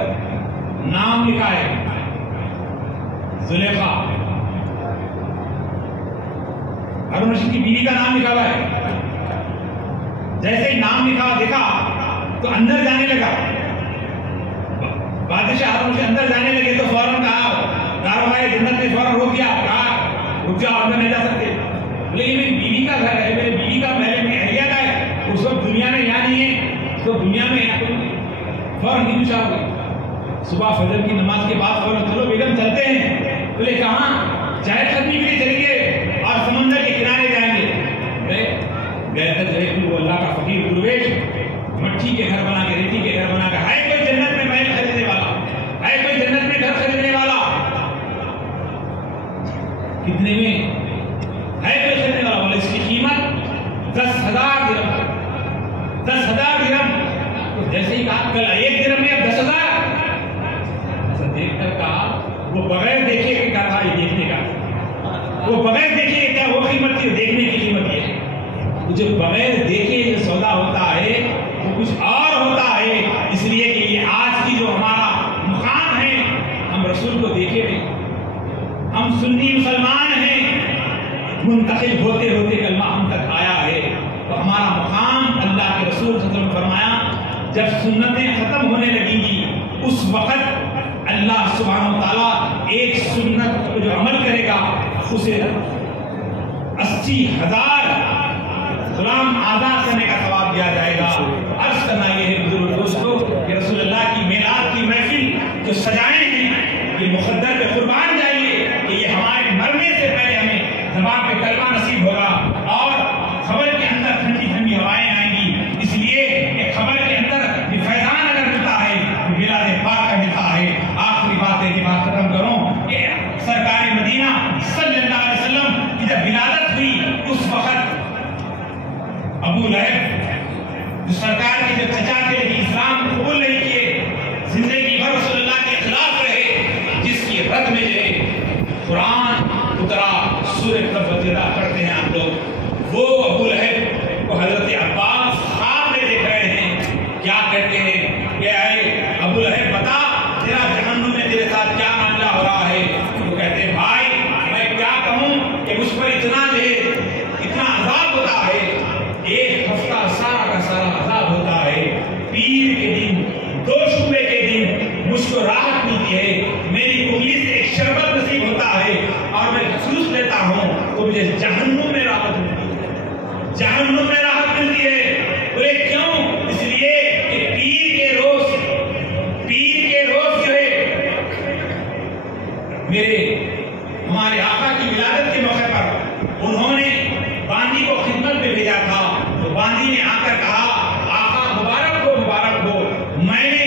نام لکھا ہے زلیخا، ہارون رشید کی بیوی کا نام لکھا ہوا ہے۔ جیسے ہی نام لکھا دیکھا تو اندر جانے لگا، بادشاہ ہارون رشید اندر جانے لگے تو فوراً کہا، داروغہ جنت نے فوراً روک دیا، کہا رک جاؤ اندر نہیں جا سکتے. بولے یہ میری بیوی کا گھر ہے, میرے بیوی کا محل میں اہلیہ کا ہے, اس وقت دنیا میں یہاں نہیں ہے, تو دنیا میں یہاں کوئی فوراً نہیں پوچھا ہوگا. صبح فجر کی نماز کے بعد فوراً چلو بیگم چلتے ہیں. بولے کہاں؟ چاہے ختمی کے لیے چلیں گے اور سمندر کے کنارے جائیں گے. گئے تھے جو ہے وہ اللہ کا فقیر درویش مٹی کے گھر بنا کے, ریتی کے گھر بنا کے, ہے کوئی جنت میں محل خریدنے والا, ہے کوئی جنت میں گھر خریدنے والا, کتنے میں ہے کوئی خریدنے والا؟ بولے اس کی قیمت 10,000 درہم. 10,000 درہم. تو جیسے ہی کہا کل 1 درہم میں اب 10,000. ایسا دیکھ کر کہا وہ بغیر دیکھے کہ کہا تھا یہ دیکھنے کا, وہ بغیر دیکھے کیا وہ قیمت تھی, دیکھنے کی قیمت یہ ہے. جو بغیر دیکھے جو سودا ہوتا ہے وہ کچھ اور ہوتا ہے. اس لیے کہ یہ آج کی جو ہمارا مقام ہے, ہم رسول کو دیکھے نہیں, ہم سنی مسلمان ہیں, منتقل ہوتے ہوتے کلمہ ہم تک آیا ہے. تو ہمارا مقام اللہ کے رسول صلی اللہ علیہ وسلم فرمایا جب سنتیں ختم ہونے لگیں گی اس وقت اللہ سبحانہ وتعالیٰ ایک سنت کو جو عمل کرے گا اسے 80,000 غلام آزاد کرنے کا ثواب دیا جائے گا. عرض کرنا یہ ہے بزرگ دوستو کہ رسول اللہ کی میلاد کی محفل جو سجائے ہیں یہ مقدر پہ قربان جائیے کہ یہ ہمارے مرنے سے پہلے ہمیں زبان پہ کلمہ نصیب ہوگا اور خبر کے اندر ٹھنڈی ٹھنڈی ہوائیں آئیں گی. اس لیے کہ خبر کے اندر یہ فیضان اگر ملتا ہے تو میلاد پاک کا ملتا ہے. آخری بات ہے کہ بات ختم کروں کہ سرکار مدینہ صلی اللہ علیہ وسلم کی جب ولادت ہوئی اس وقت ابو لہب جو سرکار کے جو چچا تھے لیکن اسلام قبول نہیں کیے, زندگی بھر رسول اللہ کے خلاف رہے, جس کی رد میں جو ہے قرآن اترا, سورہ تبت یدا پڑھتے ہیں آپ لوگ, وہ ابو لہب کو حضرت عباس خواب میں دیکھ رہے ہیں. کیا کہتے ہیں کہ اے ابو لہب بتا تیرا جہنم میں تیرے ساتھ کیا معاملہ ہو رہا ہے؟ وہ کہتے ہیں بھائی میں کیا کہوں کہ مجھ پر اتنا جو ہے اتنا عذاب ہوتا ہے, 1 ہفتہ سارا کا سارا عذاب ہوتا ہے. پیر کے دن 2 شعبے کے دن مجھ کو راحت ملتی ہے, میری انگلی سے ایک شربت نصیب ہوتا ہے اور میں جوس لیتا ہوں تو مجھے جہنم میں راحت ملتی ہے, جہنم میں راحت ملتی ہے. بولے کیوں؟ اس لیے کہ پیر کے روز جو ہے میرے ہمارے آقا کی ولادت کے موقع پر انہوں نے باندی کو خدمت میں بھیجا تھا. تو باندی نے آ کر کہا آقا مبارک ہو, میں نے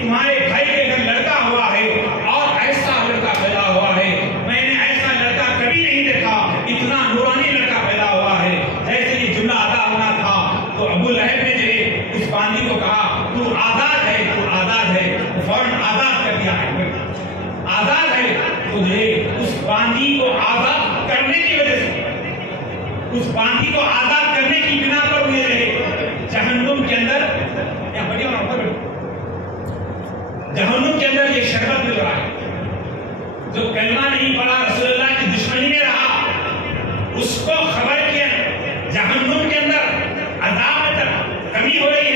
تمہارے بھائی کے گھر لڑکا ہوا ہے اور ایسا لڑکا پیدا ہوا ہے, میں نے ایسا لڑکا کبھی نہیں دیکھا, اتنا نورانی لڑکا پیدا ہوا ہے. جیسے یہ جملہ ادا ہونا تھا تو ابو لہب نے جو ہے اس باندی کو کہا تو آزاد ہے, تو آزاد ہے, فوراً آزاد کر دیا ہے, آزاد ہے. تو جو ہے اس باندی کو آزاد کرنے کی وجہ سے, اس باندی کو آزاد کرنے کی بنا پر انہیں رہے جہنم کے اندر, یا بڑی اور اوپر جہنم کے اندر یہ شربت مل رہا ہے. جو کلمہ نہیں پڑھا رسول اللہ کی دشمنی میں رہا اس کو خبر کیا جہنم کے اندر عذاب میں تک کمی ہو رہی ہے,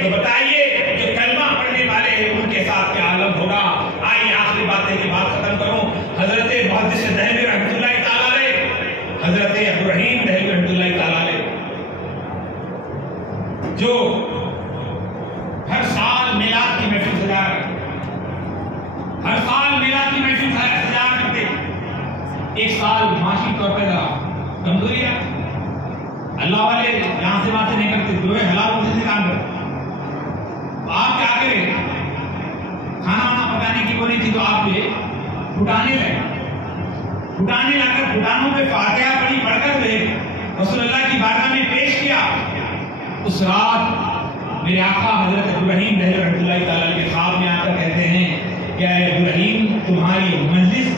تو بتائیے جو کلمہ پڑھنے والے ہیں ان کے ساتھ کیا عالم ہوگا. آئیے آخری باتیں کی بات ختم کروں. حضرت محدث دہلوی رحمۃ اللہ تعالی علیہ, حضرت ابراہیم دہلوی رحمۃ اللہ تعالی علیہ جو ہر سال میلاد کی محفل سجا کرتے, ہر سال میلاد کی محفل سجا کرتے. ایک سال معاشی طور پر کمزوری ہے, اللہ والے یہاں سے وہاں سے نہیں کرتے, جو ہے حلال ہوتے سے کام کرتے. آپ کیا کریں, کھانا وانا پکانے کی وہ نہیں تھی تو آپ جو ہے پھٹانے لگے, پھٹانے لا کر پھٹانوں پہ فاتحہ پڑھی, پڑھ کر رسول اللہ کی بارگاہ میں پیش کیا. اس رات میرے آقا حضرت ابراہیم دہلوی رحمۃ اللہ تعالیٰ کے خواب میں آ کر کہتے ہیں کہ اے ابراہیم تمہاری مجلس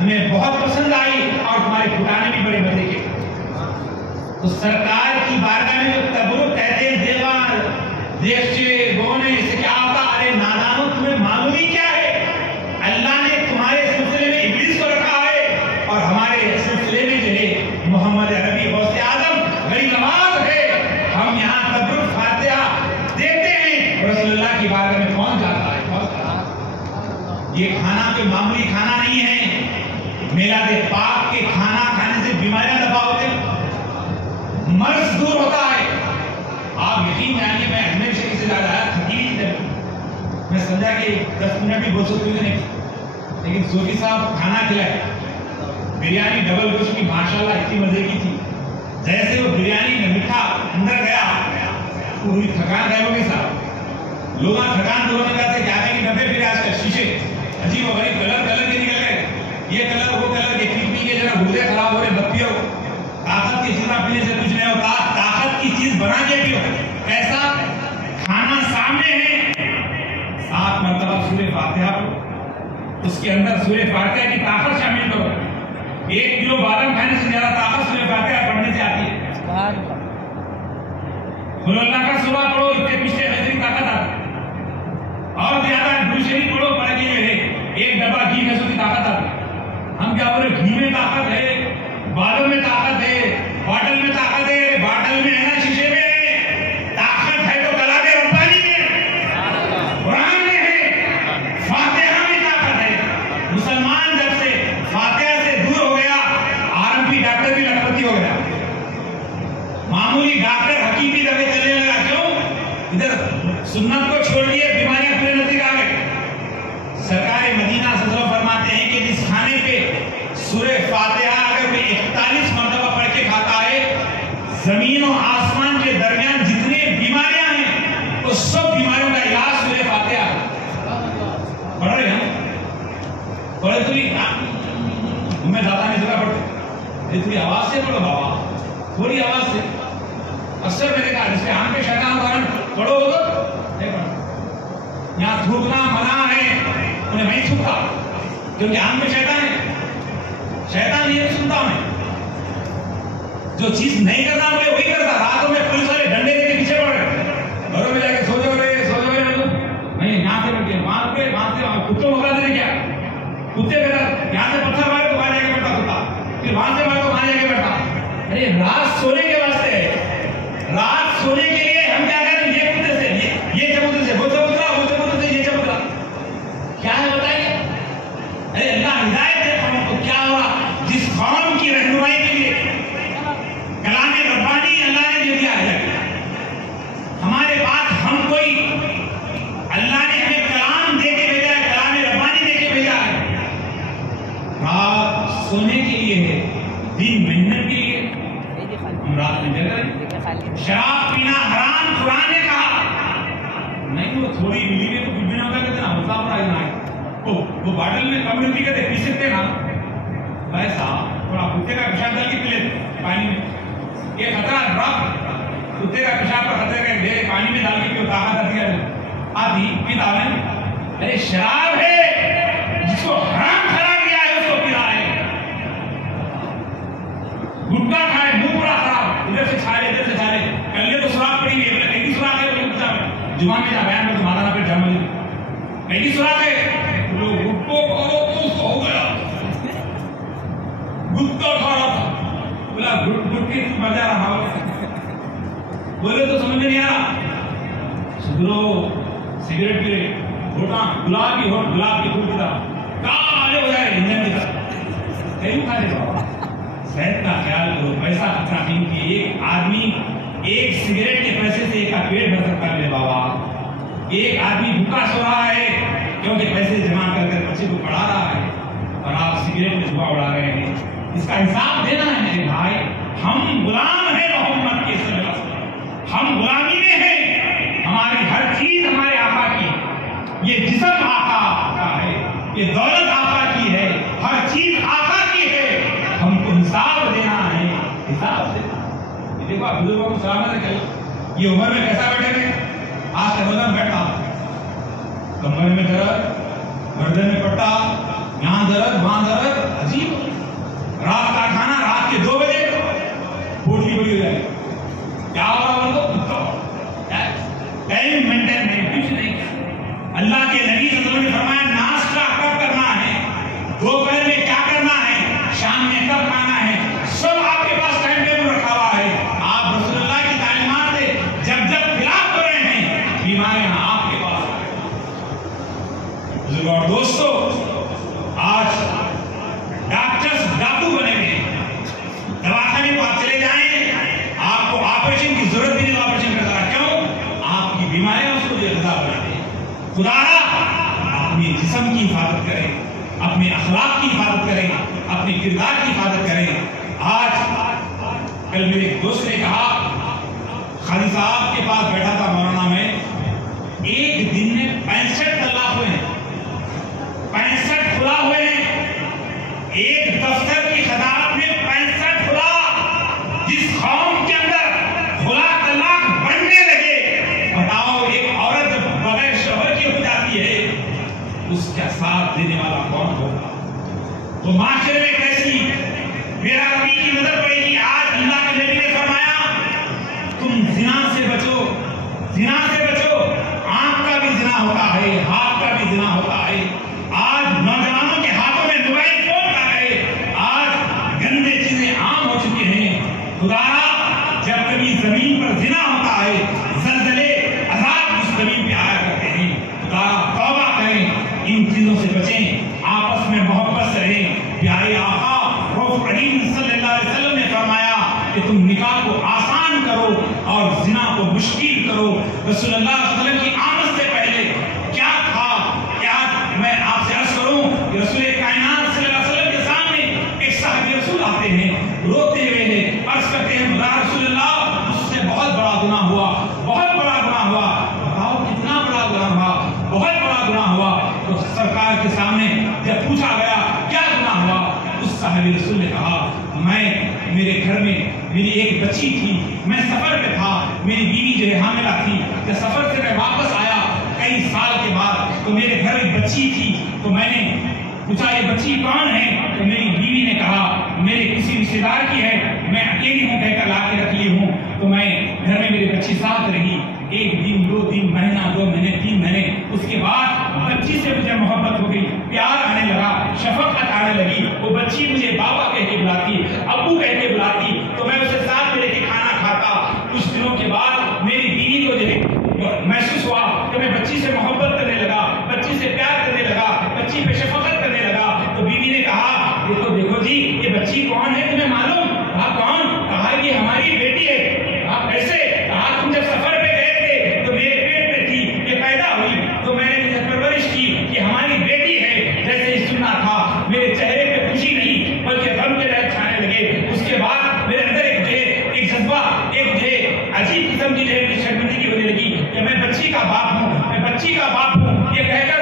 ہمیں بہت پسند آئی اور تمہارے پھٹانے بھی بڑے مزے کے. تو سرکار کی بارگاہ میں جو تبرک کہتے ہیں دیکھچے بونے سے کیا ہوتا, ارے نادانو تمہیں معلوم ہی کیا ہے, اللہ نے تمہارے سلسلے میں ابلیس کو رکھا ہے اور ہمارے سلسلے میں جو ہے محمد عربی غوث اعظم غریب نواز ہے. ہم یہاں تبرک فاتحہ دیتے ہیں, رسول اللہ کی بارگاہ میں پہنچ جاتا ہے. یہ کھانا کوئی معمولی کھانا نہیں ہے. میلاد پاک کے کھانا کھانے سے مرض دور ہوتا ہے. آپ یقین جانیے میں اجمیر شریف سے زیادہ آیا تھکی نہیں تھی. میں سمجھا کہ 10 منٹ بھی بہت سکتی نہیں، لیکن صوفی صاحب کھانا کھلائے. بریانی ڈبل گوشت کی ماشاءاللہ اتنی مزے کی تھی. جیسے وہ بریانی میں میٹھا اندر گیا پوری تھکان غائب ہو گئی صاحب. لوگ تھکان دور ہونے کا کیا کہ ڈبے پھر آج کل شیشے عجیب و غریب کلر کے نکل گئے. یہ کلر وہ کلر، یہ پی کے ذرا گردے خراب ہو رہے بتیو. طاقت کی چیزیں پینے سے کچھ نہیں ہوتا، طاقت کی چیز بنا کے پیو. کیسا کھانا سامنے ہے، 7 مرتبہ سورہ فاتحہ پڑھو، اس کے اندر سورہ فاتحہ کی طاقت شامل کرو. 1 کلو بادام کھانے سے زیادہ طاقت سورہ فاتحہ پڑھنے سے آتی ہے. قل اللہ کا سورہ پڑھو، اتنے پیچھے بہترین طاقت آتی ہے. اور زیادہ درود شریف پڑھو، پڑھ کے جو ہے 1 ڈبہ گھی کی طاقت آتی ہے. ہم کیا بولے گھی میں طاقت ہے، بادام میں طاقت ہے، باٹل میں طاقت ہے. باٹل میں ہے نا، شیشے میں ہے. طاقت ہے تو کلام ربانی میں، قرآن میں ہے، فاتحہ میں طاقت ہے. مسلمان جب سے فاتحہ سے دور ہو گیا، RMP ڈاکٹر بھی لکھپتی ہو گیا. معمولی ڈاکٹر حکیم بھی دبے چلنے لگا. کیوں؟ ادھر سنت کو چھوڑ دیے، بیماریاں اپنے نزدیک آ گئی. سرکار مدینہ صلی اللہ علیہ وسلم فرماتے ہیں کہ جس کھانے پہ سورہ فاتحہ اگر کوئی 41 مرتبہ پڑھ کے کھاتا ہے، زمین و آسمان کے درمیان جتنے بیماریاں ہیں وہ سب بیماریوں کا علاج سورہ فاتحہ. پڑھ رہے ہیں پڑھے تو میں زیادہ نہیں سکا پڑھتے، تھوڑی آواز سے پڑھو بابا، تھوڑی آواز سے. اکثر میں نے کہا جس کے آنکھ پہ شیطان اتارن پڑھو تو یہاں تھوکنا منع ہے، انہیں نہیں تھوکتا کیونکہ آنکھ میں شیطان ہے. شیطان یہ سنتا میں جو چیز نہیں کرنا مجھے وہی کرتا. راتوں میں پولیس والے ڈنڈے دے کے پیچھے پڑ رہے، گھروں میں جا کے سو جاؤ رہے نہیں، یہاں سے بیٹھ کے وہاں سے کتوں بکرا دے کیا کتے بیٹھا، یہاں سے پتھر مارے تو وہاں جا کے بیٹھتا کتا، پھر وہاں سے مارے تو وہاں جا کے بیٹھتا. ارے رات سونے کے واسطے ہے، رات سونے کے لیے ہم کیا کریں؟ یہ کتے سے یہ چبوترے سے وہ چبوترا، وہ چبوترے سے یہ چبوترا. کیا ہے بتائیے؟ ارے اللہ ہدایت دے قوم کو. کیا ہوا؟ جس قوم کی رہنمائی کے لیے کلام ربانی اللہ نے دیا ہے. ہمارے پاس ہم کوئی اللہ نے ہمیں کلام دے کے بھیجا ہے، کلام ربانی دے کے بھیجا ہے. رات سونے کے لیے ہے، دن محنت کے لیے. ہم رات میں جگ رہے. شراب پینا حرام قرآن نے کہا نہیں. وہ تھوڑی ملی گئی تو کچھ بھی نہ ہوگا کہ نا مسافر آئی نہ وہ باٹل میں کمیونٹی کہتے پی سکتے نا ویسا تھوڑا کتے کا پیشاب ڈال کے پی لیتے پانی میں. یہ خطرہ ڈراپ کتے کا پیشاب کا خطرہ ہے، پانی میں ڈال کے پیو، طاقت آتی پیتا ہے. ارے شراب ہے، جس کو حرام خراب کیا ہے اس کو پی رہا ہے. گٹکا کھائے، منہ پورا خراب، ادھر سے کھا لے ادھر سے کھا لے. کل تو سراغ پڑی ہوئی ہے، کہیں سراغ ہے جمعہ میں جا بیان میں تمہارا نہ پھر جمع کہیں سراغ ہے. لوگ گٹکو کو ہو گیا، گٹکا کھا رہا تھا، بولا گٹکی بجا رہا ہو. بولے تو سمجھ نہیں آ رہا. سدھرو سگریٹ پی رہے، گھوٹا گلاب کی پھول کی طرح کالے ہو جائے انجن کی طرح. کہیں کھا رہے بابا، صحت کا خیال کرو. پیسہ خطرہ قیمتی. ایک آدمی ایک سگریٹ کے پیسے سے ایک کا پیٹ بھر سکتا ہے بابا. ایک آدمی بھوکا سو رہا ہے کیونکہ پیسے جمع کر کر بچے کو پڑھا رہا ہے، اور آپ سگریٹ میں دھواں اڑا رہے ہیں. اس کا حساب دینا ہے میرے بھائی. ہم غلام ہیں محمد کے صلی اللہ علیہ وسلم، ہم غلامی میں ہیں. ہماری ہر چیز ہمارے آقا کی ہے. یہ جسم آقا کا ہے، یہ دولت آقا کی ہے، ہر چیز آقا کی ہے. ہم کو حساب دینا ہے، حساب دینا. دیکھو آپ بزرگوں کو سلامت ہے. یہ عمر میں کیسا بیٹھے تھے؟ آج سے بدن بیٹھا، کمر میں درد، گردن میں پٹا، یہاں درد وہاں درد. عجیب. رات کا کھانا رات کے 2 بجے پوٹلی بڑی ہو جائے. کیا ہو رہا بول دو؟ ٹائم مینٹین نہیں، کچھ نہیں. اللہ کے نبی صلی اللہ علیہ وسلم نے فرمایا ناشتہ کب کرنا ہے، دوپہر میں کیا کرنا ہے، شام میں کب کھانا ہے، سب آپ کے پاس ٹائم ٹیبل رکھا ہوا ہے. آپ رسول اللہ کی تعلیمات سے جب خلاف ہو رہے ہیں، بیماریاں آپ کے پاس. اور دوستو، آج کریں، اپنے کردار کی حفاظت کریں۔ آج کل میرے ایک دوست نے کہا، خالی صاحب کے پاس بیٹھا تھا مولانا میں، ایک دن میں 65 طلاق ہوئے ہیں، 65 خلا ہوئے ہیں، ایک دفتر کی خدمات میں 65 خلا۔ جس قوم کے اندر خلا طلاق بڑھنے لگے، بتاؤ ایک عورت بغیر شوہر کی ہو جاتی ہے، اس کا ساتھ دینے والا کون ہوگا؟ تو معاشرے میں کیسی میرا نبی کی نظر پڑے گی؟ آج اللہ کے نبی نے فرمایا تم زنا سے بچو، زنا سے بچو۔ آنکھ کا بھی زنا ہوتا ہے، ہاتھ کا بھی زنا ہوتا ہے۔ آج نوجوانوں کے ہاتھوں میں موبائل فون آ گئے، آج گندے چیزیں عام ہو چکے ہیں۔ خدایا جب کبھی زمین پر زنا ہوتا ہے، زلزلے عذاب اس زمین پہ آیا کرتے ہیں، خدایا توبہ کریں، ان چیزوں سے بچیں، آپس میں محبت سے رہیں۔ پیارے آقا رؤوف رحیم صلی اللہ علیہ وسلم نے فرمایا کہ تم نکاح کو آسان کرو اور زنا کو مشکل کرو۔ رسول اللہ صلی اللہ علیہ وسلم کی آمد سے پہلے کیا تھا؟ کیا میں آپ سے عرض کروں کہ رسول کائنات صلی اللہ علیہ وسلم کے سامنے ایک صحابی رسول آتے ہیں، روتے ہوئے ہیں، عرض کرتے ہیں یا رسول اللہ اس سے بہت بڑا گناہ ہوا، بہت بڑا گناہ ہوا۔ بتاؤ کتنا بڑا گناہ ہوا؟ بہت بڑا گناہ ہوا۔ تو سرکار کے سامنے جب پوچھا گیا کیا گناہ ہوا، اس صحابی رسول نے کہا میرے گھر میں میری ایک بچی تھی، میں سفر پہ تھا، میری بیوی جو ہے حاملہ تھی، جب سفر سے میں واپس آیا کئی سال کے بعد تو میرے گھر ایک بچی تھی، تو میں نے پوچھا یہ بچی کون ہے؟ تو میری بیوی نے کہا میرے کسی رشتے دار کی ہے، میں اکیلی ہوں کہہ کر لا کے رکھ لی ہوں۔ تو میں گھر میں میری بچی ساتھ رہی، ایک دن، 2 دن، مہینہ، 2 مہینے، 3 مہینے، اس کے بعد بچی سے مجھے محبت ہو گئی، پیار آنے لگا، شفقت آنے لگی۔ وہ بچی مجھے بابا کہہ کے بلاتی، ابو کہہ کے بلاتی، تو میں اسے ساتھ میں لے کے کھانا کھاتا۔ کچھ دنوں کے بعد میری بیوی کو جو ہے محسوس ہوا کہ میں بچی سے محبت کرنے لگا، بچی سے پیار کرنے لگا، بچی پہ شفقت کرنے لگا۔ تو بیوی نے کہا دیکھو جی یہ بچی کون ہے تمہیں معلوم؟ کہا کون؟ کہا یہ ہماری بیٹی ہے۔ کہا کیسے؟ کہا تم جب سفر پہ گئے تھے تو میرے پیٹ میں تھی، یہ پیدا ہوئی تو میں نے اسے پرورش کی، یہ ہماری بیٹی ہے۔ جیسے ہی سننا تھا میرے چہرے پہ خوشی نہیں بلکہ غم کے لہر چھانے لگے۔ اس کے بعد میرے اندر ایک جذبہ، ایک عجیب قسم کی شرمندگی ہونے لگی کہ میں بچی کا باپ ہوں، میں بچی کا باپ ہوں، یہ کہہ کر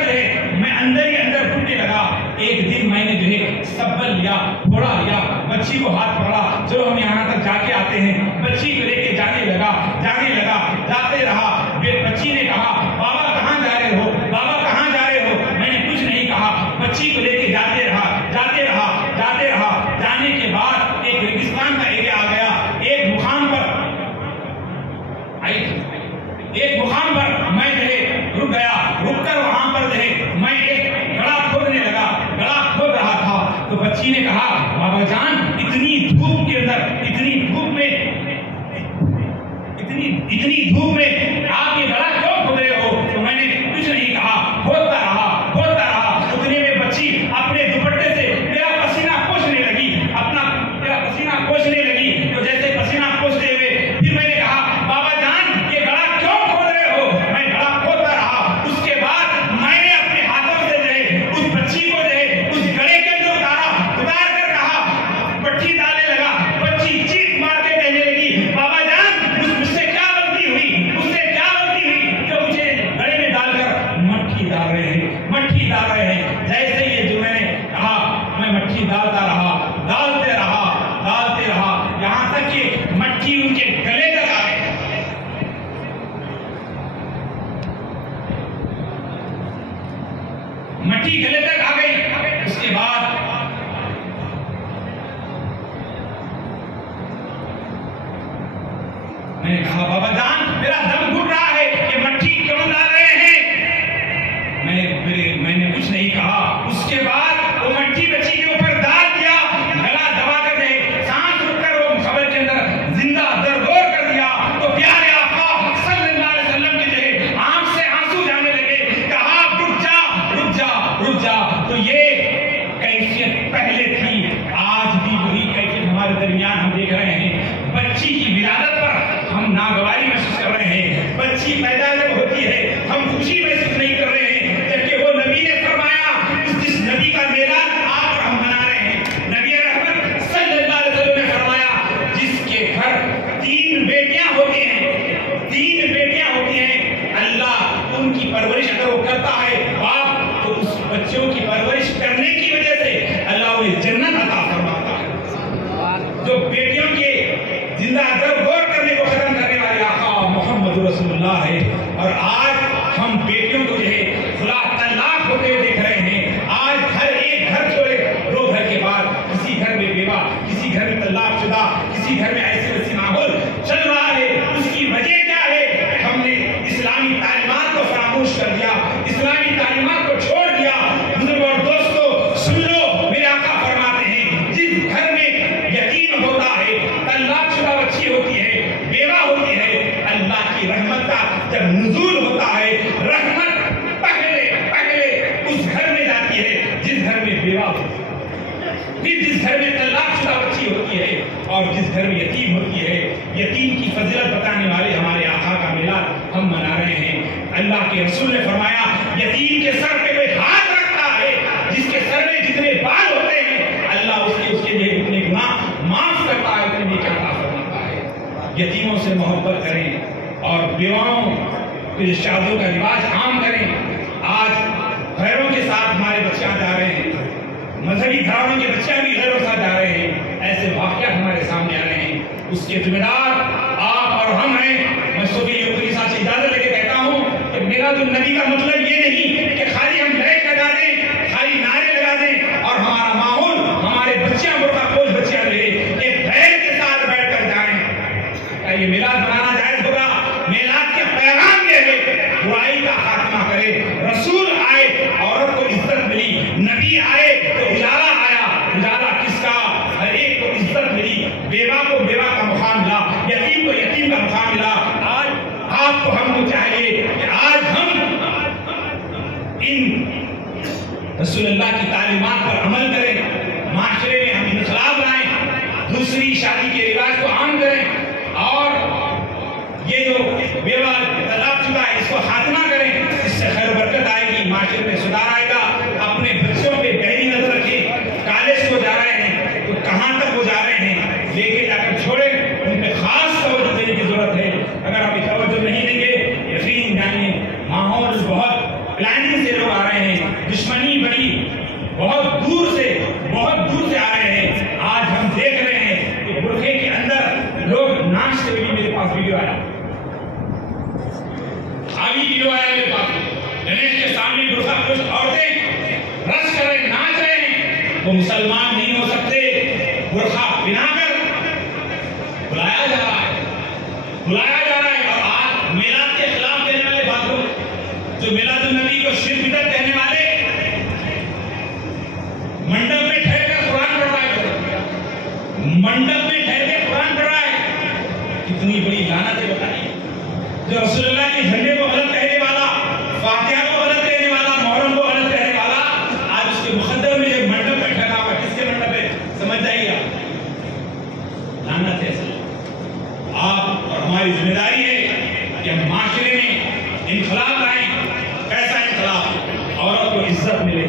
میں اندر ہی اندر ٹوٹنے لگا۔ ایک دن میں نے سبل لیا، پھوڑا لیا، بچی کو ہاتھ پکڑا، جو ہم یہاں تک جا کے آتے ہیں، بچی کو لے کے جانے لگا، جاتے رہا۔ بچی نے کہا بابا کہاں جا رہے ہو، بابا کہاں جا رہے ہو؟ میں نے کچھ نہیں کہا، بچی کو لے کے جاتے رہا۔ جانے کے بعد ایک ریگستان کا ایریا آ گیا، ایک مقام پر میں رک گیا، رک کر وہاں پر میں ایک گڑھا کھودنے لگا، گڑھا کھود رہا تھا۔ تو بچی نے کہا بابا جان اتنی دھوپ کے اندر، اتنی دھوپ میں آپ یہ گڑھا کیوں کھود رہے ہو؟ تو میں نے کچھ نہیں کہا، کھودتا رہا۔ اتنے میں بچی اپنے دوپٹے سے میرا پسینہ پوچھنے لگی، تو جیسے پسینہ پوچھتے ہوئے پھر میں نے کہا بابا جان یہ گڑھا کیوں کھود رہے ہو؟ میں گڑھا کھودتا رہا۔ اس کے بعد میں نے اپنے ہاتھوں سے اس بچی کو اس گڑھے کے اندر اتار کر کہا، پٹھی ڈالنے لگا۔ بچی چیخ مار کے کہنے لگی بابا جان مجھ سے کیا غلطی ہوئی کہ مجھے گڑھے میں ڈال کر مٹھی ڈال رہے ہیں۔ جیسے یہ جو میں نے کہا میں مٹھی ڈالتا رہا، ڈالتے رہا، یہاں تک کہ مٹھی ان کے گلے تک آ گئی۔ اس کے بعد میں نے کہا بابا جان میرا دم گھٹ رہا ہے، یہ مٹھی کیوں ڈال رہے ہیں؟ میں نے کچھ نہیں کہا۔ اس کے بعد وہ مٹھی بچی کے اوپر ڈال دیا، گلا دبا کر سانس رک کر وہ قبر کے اندر زندہ درگور کر دیا۔ تو پیارے آقا صلی اللہ علیہ وسلم کے آنکھ سے آنسو جانے لگے، کہا رک جا۔ تو یہ کیفیت پہلے تھی، آج بھی وہی کیفیت ہمارے درمیان ہم دیکھ رہے ہیں۔ بچی کی ولادت پر ہم ناگواری محسوس کر رہے ہیں، بچی پیدا جب ہوتی ہے ہم خوشی محسوس نہیں کر رہے ہیں، جبکہ وہ نبی نے فرمایا جس نبی کا میلاد آپ اور ہم منا رہے پھر جس گھر میں طلاق شدہ بچی ہوتی ہے اور جس گھر میں یتیم ہوتی ہے، یتیم کی فضیلت بتانے والے ہمارے آقا کا میلاد ہم منا رہے ہیں۔ اللہ کے رسول نے فرمایا یتیم کے سر پہ کوئی ہاتھ رکھتا ہے، جس کے سر میں جتنے بال ہوتے ہیں اللہ اس کے لیے اتنے گناہ معاف کرتا ہے، اتنے نیک عطا فرماتا ہے۔ یتیموں سے محبت کریں اور بیواؤں کے شادیوں کا رواج عام کریں۔ آج غیروں کے ساتھ ہمارے بچیاں جا رہے ہیں، مذہبی گھرانوں کے بچیاں بھی غیروں کے ساتھ جا رہے ہیں، ایسے واقعات ہمارے سامنے آ رہے ہیں۔ اس کے ذمہ دار آپ اور ہم ہیں۔ میں صوفی یوسفی صاحب سے اجازت لے کے کہتا ہوں کہ میلاد النبی کا مطلب یہ نہیں کہ خالی ہم لائٹ لگا دیں، خالی نعرے لگا دیں اور ہمارا ماحول ہمارے بچیاں برقع پوش بچیاں رہے، ایک غیر کے ساتھ بیٹھ کر جائیں۔ کیا یہ میلاد منانا جائز ہوگا؟ میلاد کے پیغام یہ ہے برائی کا خاتمہ کرے، رسول آئے عورت کو عزت ملی، نبی آئے تو اجالا آیا، اجالا کس کا؟ ہر ایک کو عزت ملی، بیوہ کو بیوہ کا مقام ملا، یتیم کو یتیم کا مقام ملا۔ آج آپ کو ہم کو چاہیے کہ آج ہم ان رسول اللہ کی تعلیمات پر عمل کریں، معاشرے میں ہم انقلاب لائیں، دوسری شادی کے رواج کو عام کریں اور یہ جو بیوہ طلاق شدہ ہے اس کو خاتمہ کریں۔ اس سے خیر برکت آئے گی، معاشرے میں سدھار آئے گا۔ اپنے بچوں پہ گہری نظر رکھیں، کالج کو جا رہے ہیں تو کہاں تک وہ جا رہے ہیں، لے کے جا کر چھوڑیں، ان پہ خاص توجہ دینے کی ضرورت ہے۔ اگر آپ توجہ نہیں دیں گے، یقین جانیے ماحول بہت پلاننگ سے لوگ آ رہے ہیں، دشمنی بڑی بہت دور سے آ رہے ہیں۔ آج ہم دیکھ رہے ہیں کہ برقعے کے اندر لوگ ناچتے ہوئے، میرے پاس ویڈیو آیا، ویڈیو آیا میرے پاس، گنیش کے سامنے برقع پوش عورتیں رقص کر رہے ہیں، ناچ رہے ہیں۔ وہ مسلمان نہیں ہو سکتے، برقع بنا کر بلایا جا رہا ہے اور آج میلاد کے خلاف کہنے والے باتوں، جو میلاد النبی کو شرک بدعت کہنے والے منڈپ میں ٹھہر کر قرآن پڑھ رہا ہے، منڈپ میں ٹھہر کے قرآن پڑھ رہا ہے، کتنی بڑی لعنت ہے بتائیے۔ جو رسول اللہ کے جھنڈے کو غلط کہنے والا، فاتحہ کو غلط کہنے والا، محرم کو غلط کہنے والا، آج اس کے مقدر میں جو منڈپ میں ٹھہرا ہوا، کس کے منڈپ ہے سمجھ جائیے آپ، لعنت ہے۔ آپ اور ہماری ذمہ داری ہے کہ ہم معاشرے میں انقلاب لائیں۔ کیسا انقلاب؟ عورت کو عزت ملے،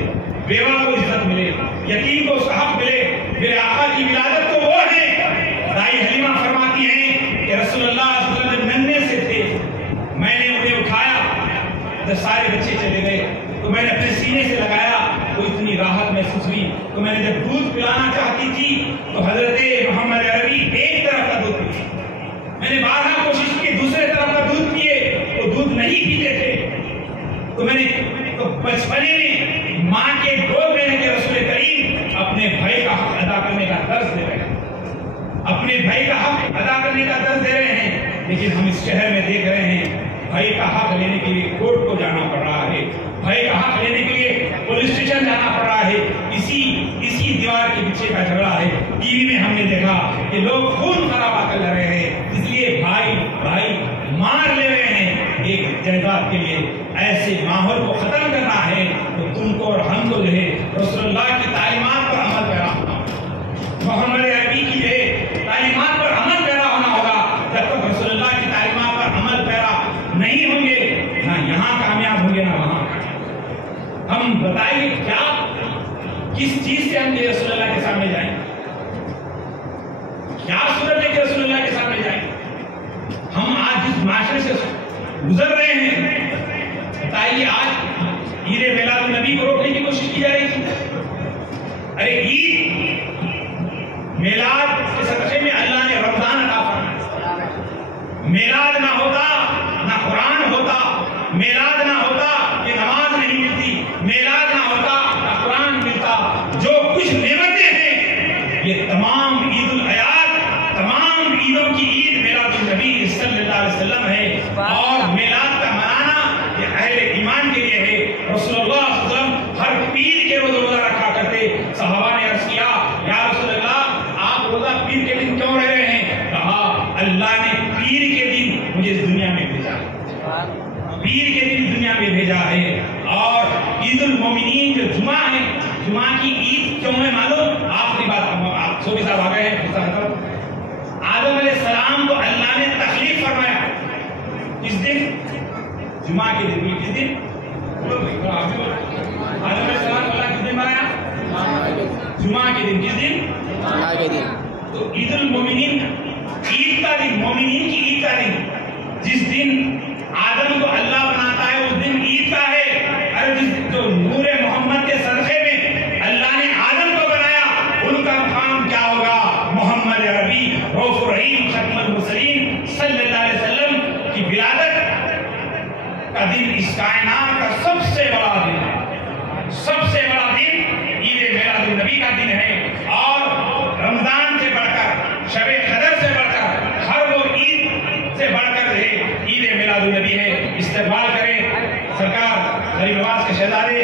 بیوہ کو عزت ملے، یتیم کو اس کا حق ملے۔ میرے آقا کی ولادت تو وہ ہے، دائی حلیمہ فرماتی ہیں کہ رسول اللہ صلی اللہ علیہ وسلم ننھے سے تھے، میں نے انہیں اٹھایا، جب سارے بچے چلے گئے تو میں نے اپنے سینے سے لگایا تو اتنی راحت محسوس ہوئی۔ تو میں نے جب دودھ پلانا چاہتی تھی تو حضرت محمد عربی ایک طرف کا دودھ پیے، میں نے بارہا کوشش کی دوسرے طرف کا دودھ پیے تو دودھ نہیں پیتے تھے۔ تو میں نے بچپنے میں ماں کے گود میں رہ کے رسول کریم اپنے بھائی کا حق ادا کرنے کا درس دے رہے ہیں، اپنے بھائی کا حق ادا کرنے کا درس دے رہے ہیں۔ لیکن ہم اس شہر میں دیکھ رہے ہیں بھائی کا حق لینے کے لیے کورٹ کو جانا پڑ رہا ہے، بھائی کا حق لینے کے لیے پولیس اسٹیشن جانا پڑ رہا ہے۔ اسی دیوار کے پیچھے کا جھگڑا ہے۔ ٹی وی میں ہم نے دیکھا کہ لوگ خون خرابہ کر رہے ہیں، اس لیے بھائی مار لے رہے ہیں ایک جائیداد کے لیے۔ ایسے ماحول کو ختم کرنا ہے تو تم کو اور ہم کو جو ہے رسول اللہ کی تعلیمات پر عمل پیرا ہونا ہوگا، محمد عربی کی تعلیمات پر عمل پیرا ہونا ہوگا۔ جب تک رسول اللہ کی تعلیمات پر عمل پیرا نہیں ہوں گے، نہ یہاں کامیاب ہوں گے نہ وہاں۔ ہم بتائیے کس چیز سے ہم یہ رسول اللہ کے سامنے جائیں، کیا صورت ہے کہ رسول اللہ کے سامنے جائیں؟ ہم آج جس معاشرے سے گزر رہے ہیں، بتائیے آج عید میلاد النبی کو روکنے کی کوشش کی جا رہی تھی۔ ارے عید میلاد کے صدقے میں اللہ نے رمضان عطا فرمایا، میلاد نہ ہوتا نہ قرآن ہوتا، میلاد نہ ہوتا یہ نماز نہیں ملتی، میلاد نہ ہوتا نہ قرآن ملتا۔ جو کچھ نعمتیں ہیں یہ تمام عید الاعیاد، تمام عیدوں کی عید میلاد النبی صلی اللہ علیہ وسلم ہے، اور میلاد کا منانا یہ اہل ایمان کے لیے ہے۔ رسول اللہ صلی اللہ علیہ وسلم ہر پیر کے روز روزہ رکھا کرتے۔ صحابہ نے عرض کیا یا رسول اللہ آپ روزہ پیر کے دن کیوں رہ رہے ہیں؟ کہا اللہ نے پیر کے دن مجھے اس دنیا میں بھیجا ہے، پیر کے دن دنیا میں بھیجا ہے۔ اور عید المومنین جو جمعہ ہے، جمعہ کی عید کیوں ہے معلوم؟ آخری صوفی صاحب آ گئے ہیں. آدم علیہ السلام کو اللہ نے تخلیق فرمایا کس دن؟ جمعہ کے دن. کس دن؟ آدم علیہ السلام کو اللہ کس دن بنایا؟ جمعہ کے دن. کس دن؟ جمعہ کے دن. تو عید المومنین عید کا دن، مومنین کی عید کا دن، جس دن آدم کو اللہ بناتا ہے اس دن عید کا ہے. جو نور محمد کے صدقے میں اللہ نے آدم کو بنایا ان کا کام کیا ہوگا؟ محمد عربی رؤوف الرحیم ختم المرسلین صلی اللہ علیہ وسلم کی ولادت کا دن اس کائنات کا سب سے بڑا دن ہے. سب سے بڑا دن عید میلاد النبی کا دن ہے. اور رمضان سے بڑھ کر، شب قدر سے بڑھ کر، ہر وہ عید سے بڑھ کر عید میلاد النبی ہے. استقبال کریں سرکار غریب نواز کے شہزادے